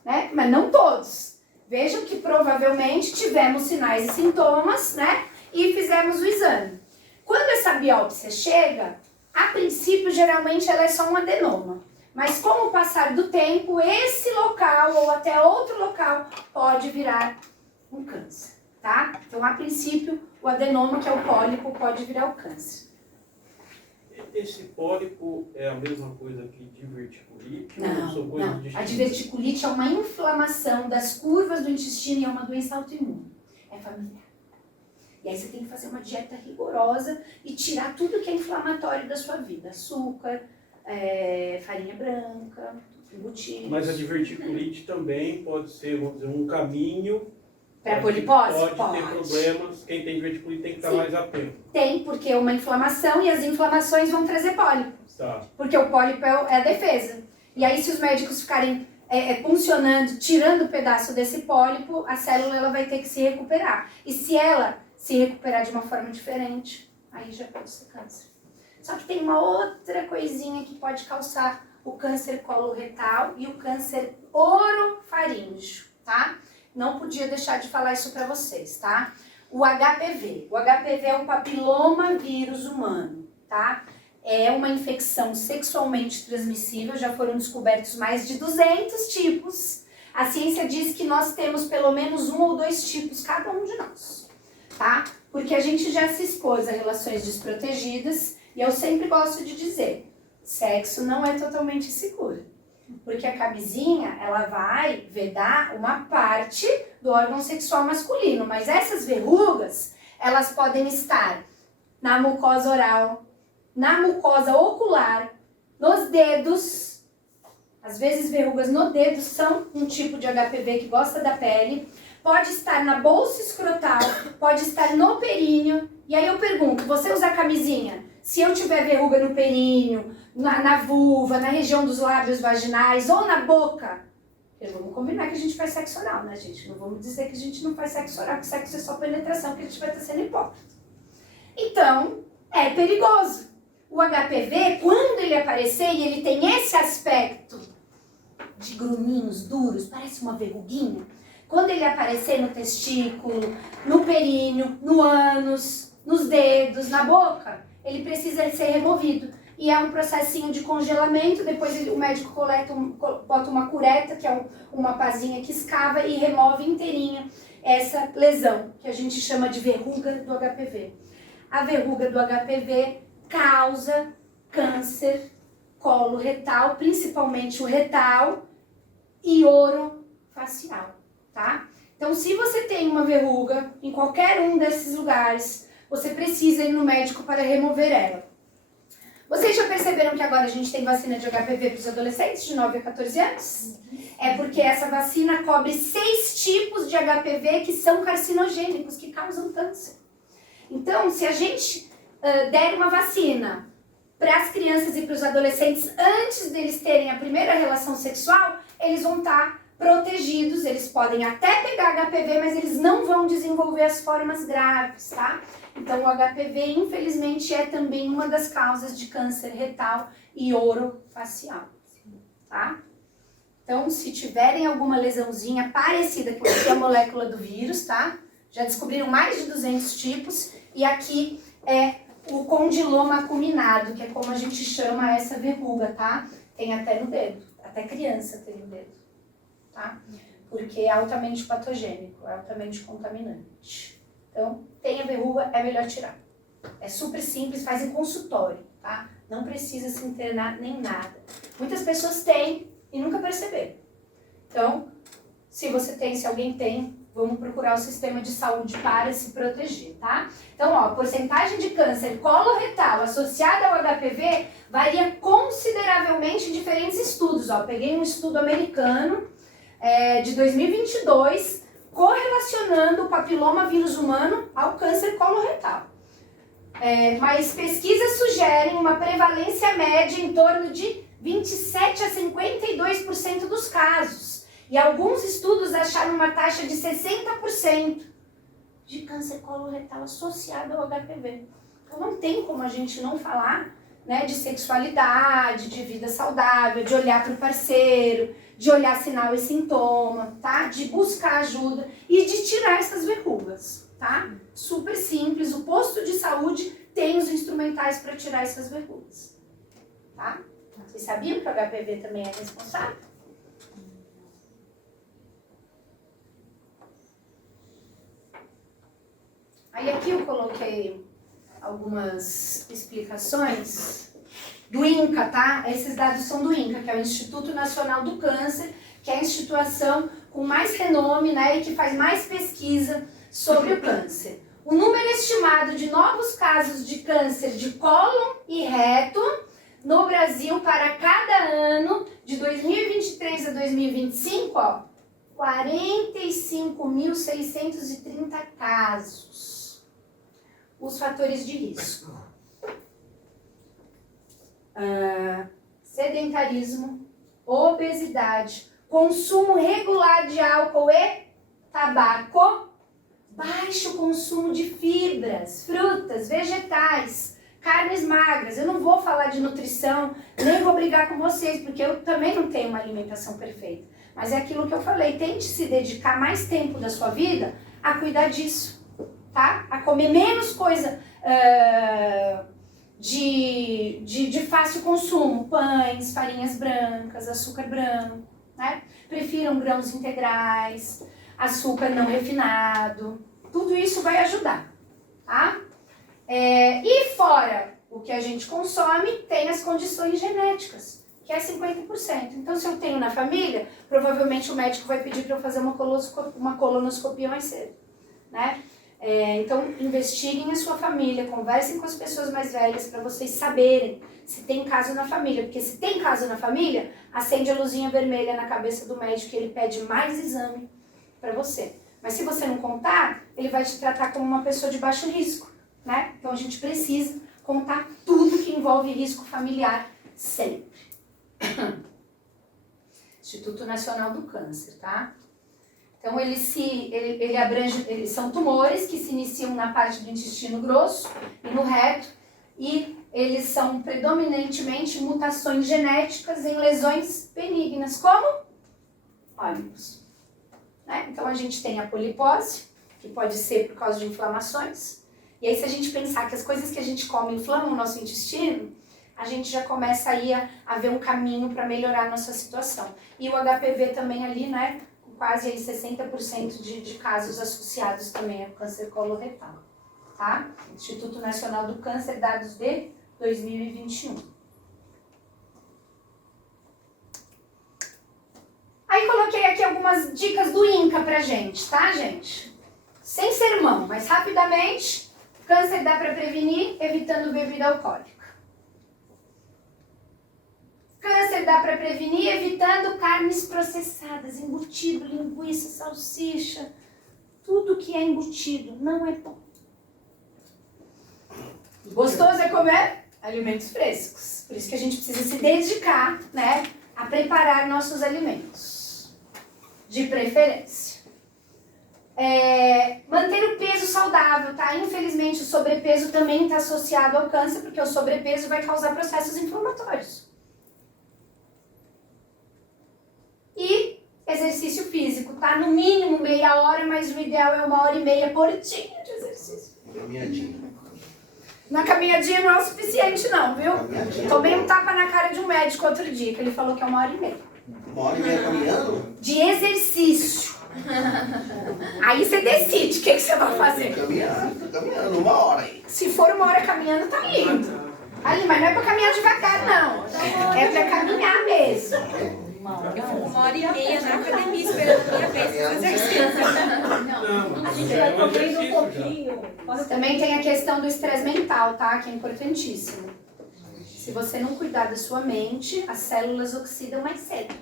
Né? Mas não todos. Vejam que provavelmente tivemos sinais e sintomas, né? E fizemos o exame. Quando essa biópsia chega, a princípio, geralmente, ela é só um adenoma. Mas com o passar do tempo, esse local ou até outro local pode virar um câncer, tá? Então, a princípio, o adenoma, que é o pólipo, pode virar o câncer. Esse pólipo é a mesma coisa que diverticulite? Não. A diverticulite é uma inflamação das curvas do intestino e é uma doença autoimune. É familiar. E aí você tem que fazer uma dieta rigorosa e tirar tudo que é inflamatório da sua vida. Açúcar, farinha branca, embutidos. Mas a diverticulite também pode ser, vamos dizer, um caminho Para polipose? Pode ter problemas, quem tem diverticulite tem que estar mais atento. Tem, porque é uma inflamação e as inflamações vão trazer pólipo. Tá. Porque o pólipo é a defesa. E aí, se os médicos ficarem funcionando, tirando um pedaço desse pólipo, a célula ela vai ter que se recuperar. E se ela se recuperar de uma forma diferente, aí já pode ser câncer. Só que tem uma outra coisinha que pode causar o câncer coloretal e o câncer orofaríngeo, tá? Não podia deixar de falar isso para vocês, tá? O HPV. O HPV é o papiloma vírus humano, tá? É uma infecção sexualmente transmissível, já foram descobertos mais de 200 tipos. A ciência diz que nós temos pelo menos 1 ou 2 tipos, cada um de nós, tá? Porque a gente já se expôs a relações desprotegidas e eu sempre gosto de dizer, sexo não é totalmente seguro. Porque a camisinha, ela vai vedar uma parte do órgão sexual masculino, mas essas verrugas, elas podem estar na mucosa oral, na mucosa ocular, nos dedos. Às vezes verrugas no dedo são um tipo de HPV que gosta da pele. Pode estar na bolsa escrotal, pode estar no períneo. E aí eu pergunto, você usa camisinha? Se eu tiver verruga no períneo, na vulva, na região dos lábios vaginais ou na boca, vamos combinar que a gente faz sexo oral, né, gente? Não vamos dizer que a gente não faz sexo oral, que sexo é só penetração, que a gente vai estar sendo hipócrita. Então, é perigoso. O HPV, quando ele aparecer e ele tem esse aspecto de gruminhos duros, parece uma verruguinha, quando ele aparecer no testículo, no períneo, no ânus, nos dedos, na boca, ele precisa ser removido. E é um processinho de congelamento, depois o médico bota uma cureta, que é uma pazinha que escava e remove inteirinha essa lesão, que a gente chama de verruga do HPV. A verruga do HPV causa câncer coloretal, principalmente o retal e orofacial, tá? Então, se você tem uma verruga em qualquer um desses lugares, você precisa ir no médico para remover ela. Vocês já perceberam que agora a gente tem vacina de HPV para os adolescentes de 9 a 14 anos? É porque essa vacina cobre 6 tipos de HPV que são carcinogênicos, que causam câncer. Então, se a gente der uma vacina para as crianças e para os adolescentes antes deles terem a primeira relação sexual, eles vão estar protegidos, eles podem até pegar HPV, mas eles não vão desenvolver as formas graves, tá? Então, o HPV, infelizmente, é também uma das causas de câncer retal e orofacial, tá? Então, se tiverem alguma lesãozinha parecida com a molécula do vírus, tá? Já descobriram mais de 200 tipos, e aqui é o condiloma acuminado, que é como a gente chama essa verruga, tá? Tem até no dedo, até criança tem no dedo, tá? Porque é altamente patogênico, é altamente contaminante. Então, tem a verruga, é melhor tirar. É super simples, faz em consultório, tá? Não precisa se internar nem nada. Muitas pessoas têm e nunca perceberam. Então, se você tem, se alguém tem, vamos procurar o sistema de saúde para se proteger, tá? Então, ó, a porcentagem de câncer coloretal associada ao HPV varia consideravelmente em diferentes estudos. Ó, peguei um estudo americano de 2022, correlacionando o papiloma vírus humano ao câncer coloretal. Mas pesquisas sugerem uma prevalência média em torno de 27 a 52% dos casos. E alguns estudos acharam uma taxa de 60% de câncer coloretal associado ao HPV. Então não tem como a gente não falar, né, de sexualidade, de vida saudável, de olhar para o parceiro, de olhar sinal e sintoma, tá? De buscar ajuda e de tirar essas verrugas, tá? Super simples, o posto de saúde tem os instrumentais para tirar essas verrugas, tá? Vocês sabiam que o HPV também é responsável? Aí aqui eu coloquei algumas explicações do INCA, tá? Esses dados são do INCA, que é o Instituto Nacional do Câncer, que é a instituição com mais renome, né, e que faz mais pesquisa sobre o câncer. O número estimado de novos casos de câncer de cólon e reto no Brasil para cada ano, de 2023 a 2025, ó, 45.630 casos. Os fatores de risco. Sedentarismo, obesidade, consumo regular de álcool e tabaco, baixo consumo de fibras, frutas, vegetais, carnes magras. Eu não vou falar de nutrição, nem vou brigar com vocês, porque eu também não tenho uma alimentação perfeita. Mas é aquilo que eu falei, tente se dedicar mais tempo da sua vida a cuidar disso, tá? A comer menos coisa de fácil consumo, pães, farinhas brancas, açúcar branco, né? Prefiram grãos integrais, açúcar não refinado, tudo isso vai ajudar, tá? E fora o que a gente consome, tem as condições genéticas, que é 50%. Então, se eu tenho na família, provavelmente o médico vai pedir para eu fazer uma colonoscopia mais cedo, né? Então, investiguem a sua família, conversem com as pessoas mais velhas para vocês saberem se tem caso na família. Porque se tem caso na família, acende a luzinha vermelha na cabeça do médico e ele pede mais exame para você. Mas se você não contar, ele vai te tratar como uma pessoa de baixo risco, né? Então, a gente precisa contar tudo que envolve risco familiar sempre. Instituto Nacional do Câncer, tá? Então, ele abrange, eles são tumores que se iniciam na parte do intestino grosso e no reto, e eles são predominantemente mutações genéticas em lesões benignas, como pólipos. Né? Então, a gente tem a polipose, que pode ser por causa de inflamações, e aí se a gente pensar que as coisas que a gente come inflamam o nosso intestino, a gente já começa aí a ver um caminho para melhorar a nossa situação. E o HPV também ali, né? Quase aí 60% de casos associados também ao câncer coloretal, tá? Instituto Nacional do Câncer, dados de 2021. Aí coloquei aqui algumas dicas do INCA pra gente, tá, gente? Sem sermão, mas rapidamente, câncer dá para prevenir evitando bebida alcoólica. Câncer dá para prevenir evitando carnes processadas, embutido, linguiça, salsicha, tudo que é embutido não é bom. Gostoso é comer alimentos frescos, por isso que a gente precisa se dedicar, né, a preparar nossos alimentos, de preferência. Manter o peso saudável, tá? Infelizmente o sobrepeso também está associado ao câncer, porque o sobrepeso vai causar processos inflamatórios. E exercício físico, tá? No mínimo meia hora, mas o ideal é 1h30 por dia de exercício. Caminhadinha. Na caminhadinha não é o suficiente não, viu? Tomei um tapa na cara de um médico outro dia, que ele falou que é 1h30. 1h30 caminhando? De exercício. Aí você decide o que você vai fazer. Caminhando 1 hora aí. Se for 1 hora caminhando, tá lindo. Ali, mas não é pra caminhar devagar, não. É pra caminhar mesmo. Eu fico 1h30 na academia esperando a minha vez de fazer exercício. A gente vai correndo um pouquinho. Também tem a questão do estresse mental, tá? Que é importantíssimo. Se você não cuidar da sua mente, as células oxidam mais cedo.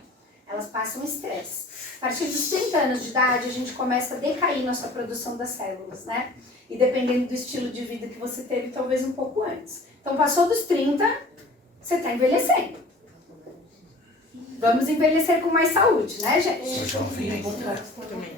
Elas passam estresse. A partir dos 30 anos de idade, a gente começa a decair nossa produção das células, né? E dependendo do estilo de vida que você teve, talvez um pouco antes. Então, passou dos 30, você está envelhecendo. Vamos envelhecer com mais saúde, né, gente?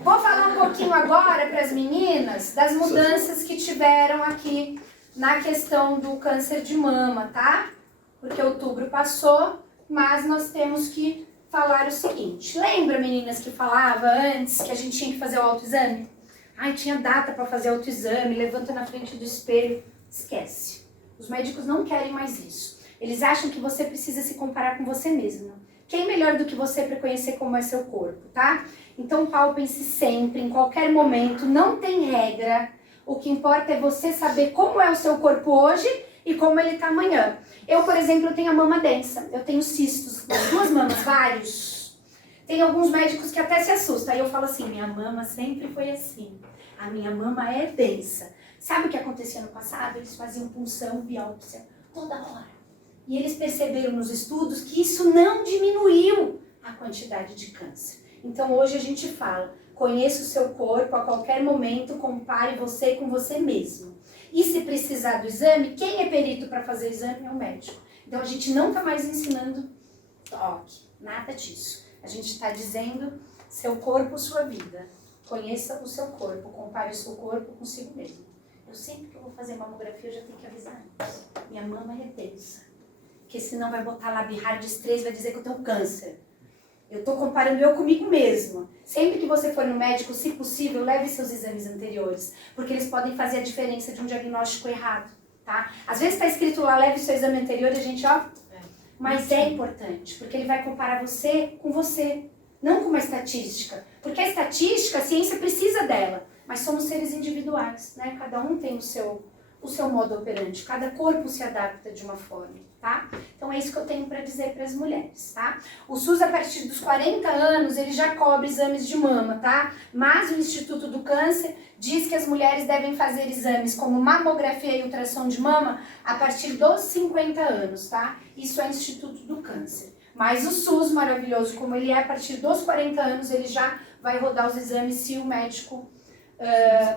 Vou falar um pouquinho agora para as meninas das mudanças que tiveram aqui na questão do câncer de mama, tá? Porque outubro passou, mas nós temos que falar o seguinte. Lembra, meninas, que falava antes que a gente tinha que fazer o autoexame? Ai, tinha data para fazer autoexame, levanta na frente do espelho. Esquece. Os médicos não querem mais isso. Eles acham que você precisa se comparar com você mesma. Quem melhor do que você para conhecer como é seu corpo, tá? Então palpem-se sempre, em qualquer momento, não tem regra. O que importa é você saber como é o seu corpo hoje e como ele tá amanhã. Eu, por exemplo, tenho a mama densa, eu tenho cistos nas 2 mamas, vários. Tem alguns médicos que até se assustam. Aí eu falo assim, minha mama sempre foi assim. A minha mama é densa. Sabe o que acontecia no passado? Eles faziam punção, biópsia, toda hora. E eles perceberam nos estudos que isso não diminuiu a quantidade de câncer. Então hoje a gente fala, conheça o seu corpo a qualquer momento, compare você com você mesmo. E se precisar do exame, quem é perito para fazer o exame é o médico. Então a gente não está mais ensinando toque, nada disso. A gente está dizendo seu corpo, sua vida. Conheça o seu corpo, compare o seu corpo consigo mesmo. Eu sempre que eu vou fazer mamografia, eu já tenho que avisar antes. Minha mama é tensa. Porque senão vai botar lá Bihardis 3 e vai dizer que eu tenho câncer. Eu estou comparando eu comigo mesma. Sempre que você for no médico, se possível, leve seus exames anteriores. Porque eles podem fazer a diferença de um diagnóstico errado, tá? Às vezes está escrito lá, leve seu exame anterior e a gente, ó... Mas é importante, porque ele vai comparar você com você. Não com uma estatística. Porque a estatística, a ciência precisa dela. Mas somos seres individuais, né? Cada um tem o seu modo operante. Cada corpo se adapta de uma forma, tá? Então é isso que eu tenho para dizer para as mulheres, tá? O SUS, a partir dos 40 anos, ele já cobre exames de mama, tá? Mas o Instituto do Câncer diz que as mulheres devem fazer exames como mamografia e ultrassom de mama a partir dos 50 anos, tá? Isso é o Instituto do Câncer. Mas o SUS, maravilhoso como ele é, a partir dos 40 anos, ele já vai rodar os exames se o médico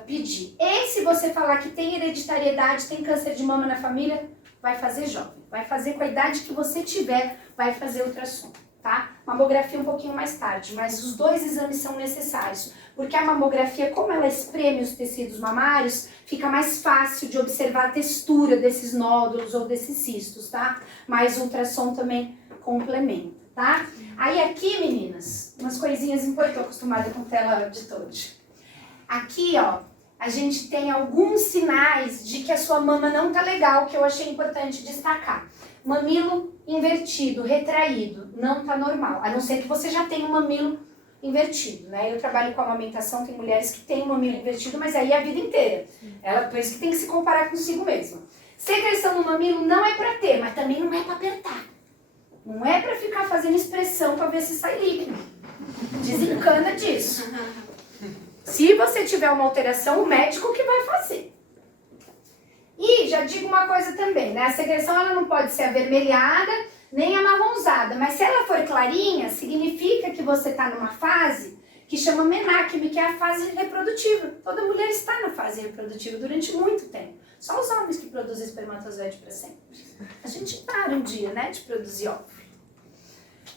pedir. E se você falar que tem hereditariedade, tem câncer de mama na família, vai fazer jovem. Vai fazer com a idade que você tiver, vai fazer ultrassom, tá? Mamografia um pouquinho mais tarde, mas os dois exames são necessários. Porque a mamografia, como ela espreme os tecidos mamários, fica mais fácil de observar a textura desses nódulos ou desses cistos, tá? Mas o ultrassom também complementa, tá? Aí aqui, meninas, umas coisinhas importantes, tô acostumada com tela de touch. Aqui, ó, a gente tem alguns sinais de que a sua mama não tá legal, que eu achei importante destacar. Mamilo invertido, retraído, não tá normal. A não ser que você já tenha um mamilo invertido, né? Eu trabalho com amamentação, tem mulheres que têm um mamilo invertido, mas aí é a vida inteira. Ela, por isso que tem que se comparar consigo mesma. Secreção no mamilo não é pra ter, mas também não é pra apertar. Não é pra ficar fazendo expressão pra ver se sai líquido. Desencana disso. Se você tiver uma alteração, o médico que vai fazer. E já digo uma coisa também, né? A secreção ela não pode ser avermelhada nem amarronzada, mas se ela for clarinha, significa que você está numa fase que chama menacme, que é a fase reprodutiva. Toda mulher está na fase reprodutiva durante muito tempo. Só os homens que produzem espermatozoide para sempre. A gente para um dia, né, de produzir óvulo.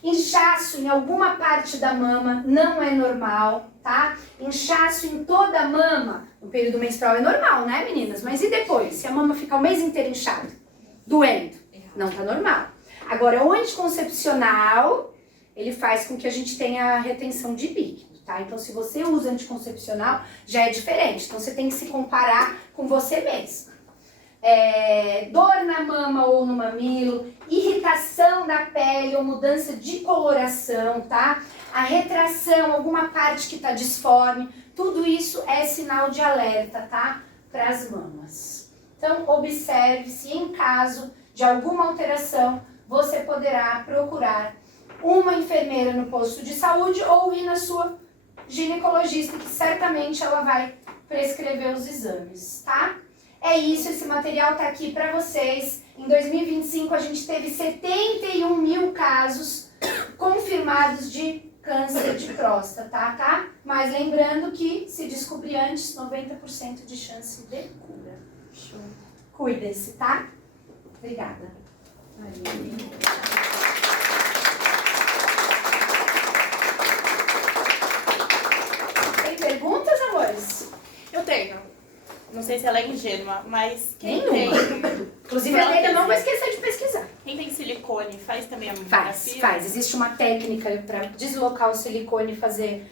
Inchaço em alguma parte da mama não é normal, tá? Inchaço em toda a mama, no período menstrual é normal, né, meninas? Mas e depois? Se a mama ficar o mês inteiro inchada, doendo, não tá normal. Agora, o anticoncepcional, ele faz com que a gente tenha retenção de líquido, tá? Então, se você usa anticoncepcional, já é diferente. Então, você tem que se comparar com você mesma. Dor na mama ou no mamilo, irritação da pele ou mudança de coloração, tá? A retração, alguma parte que tá disforme, tudo isso é sinal de alerta, tá? Para as mamas. Então, observe se em caso de alguma alteração, você poderá procurar uma enfermeira no posto de saúde ou ir na sua ginecologista, que certamente ela vai prescrever os exames, tá? É isso, esse material tá aqui para vocês. Em 2025 a gente teve 71 mil casos confirmados de câncer de próstata, tá? Mas lembrando que se descobrir antes, 90% de chance de cura. Show. Cuidem-se, tá? Obrigada. Tem perguntas, amores? Eu tenho. Não sei se ela é ingênua, mas quem Nenhuma. tem... Inclusive, a Neida não vou esquecer de pesquisar. Quem tem silicone faz também a mamografia? Faz. Existe uma técnica para deslocar o silicone e fazer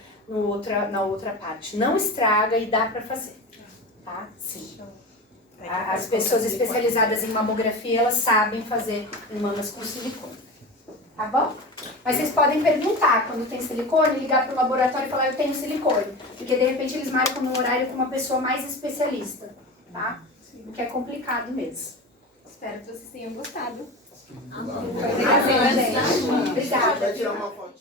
na outra parte. Não estraga e dá para fazer. Tá? Sim. As pessoas especializadas em mamografia, elas sabem fazer em mamas com silicone. Tá bom? Mas vocês podem perguntar quando tem silicone, ligar para o laboratório e falar, eu tenho silicone. Porque de repente eles marcam no horário com uma pessoa mais especialista, tá? Porque é complicado mesmo. Espero que vocês tenham gostado. Obrigada, gente. Obrigada. Vai tirar uma foto.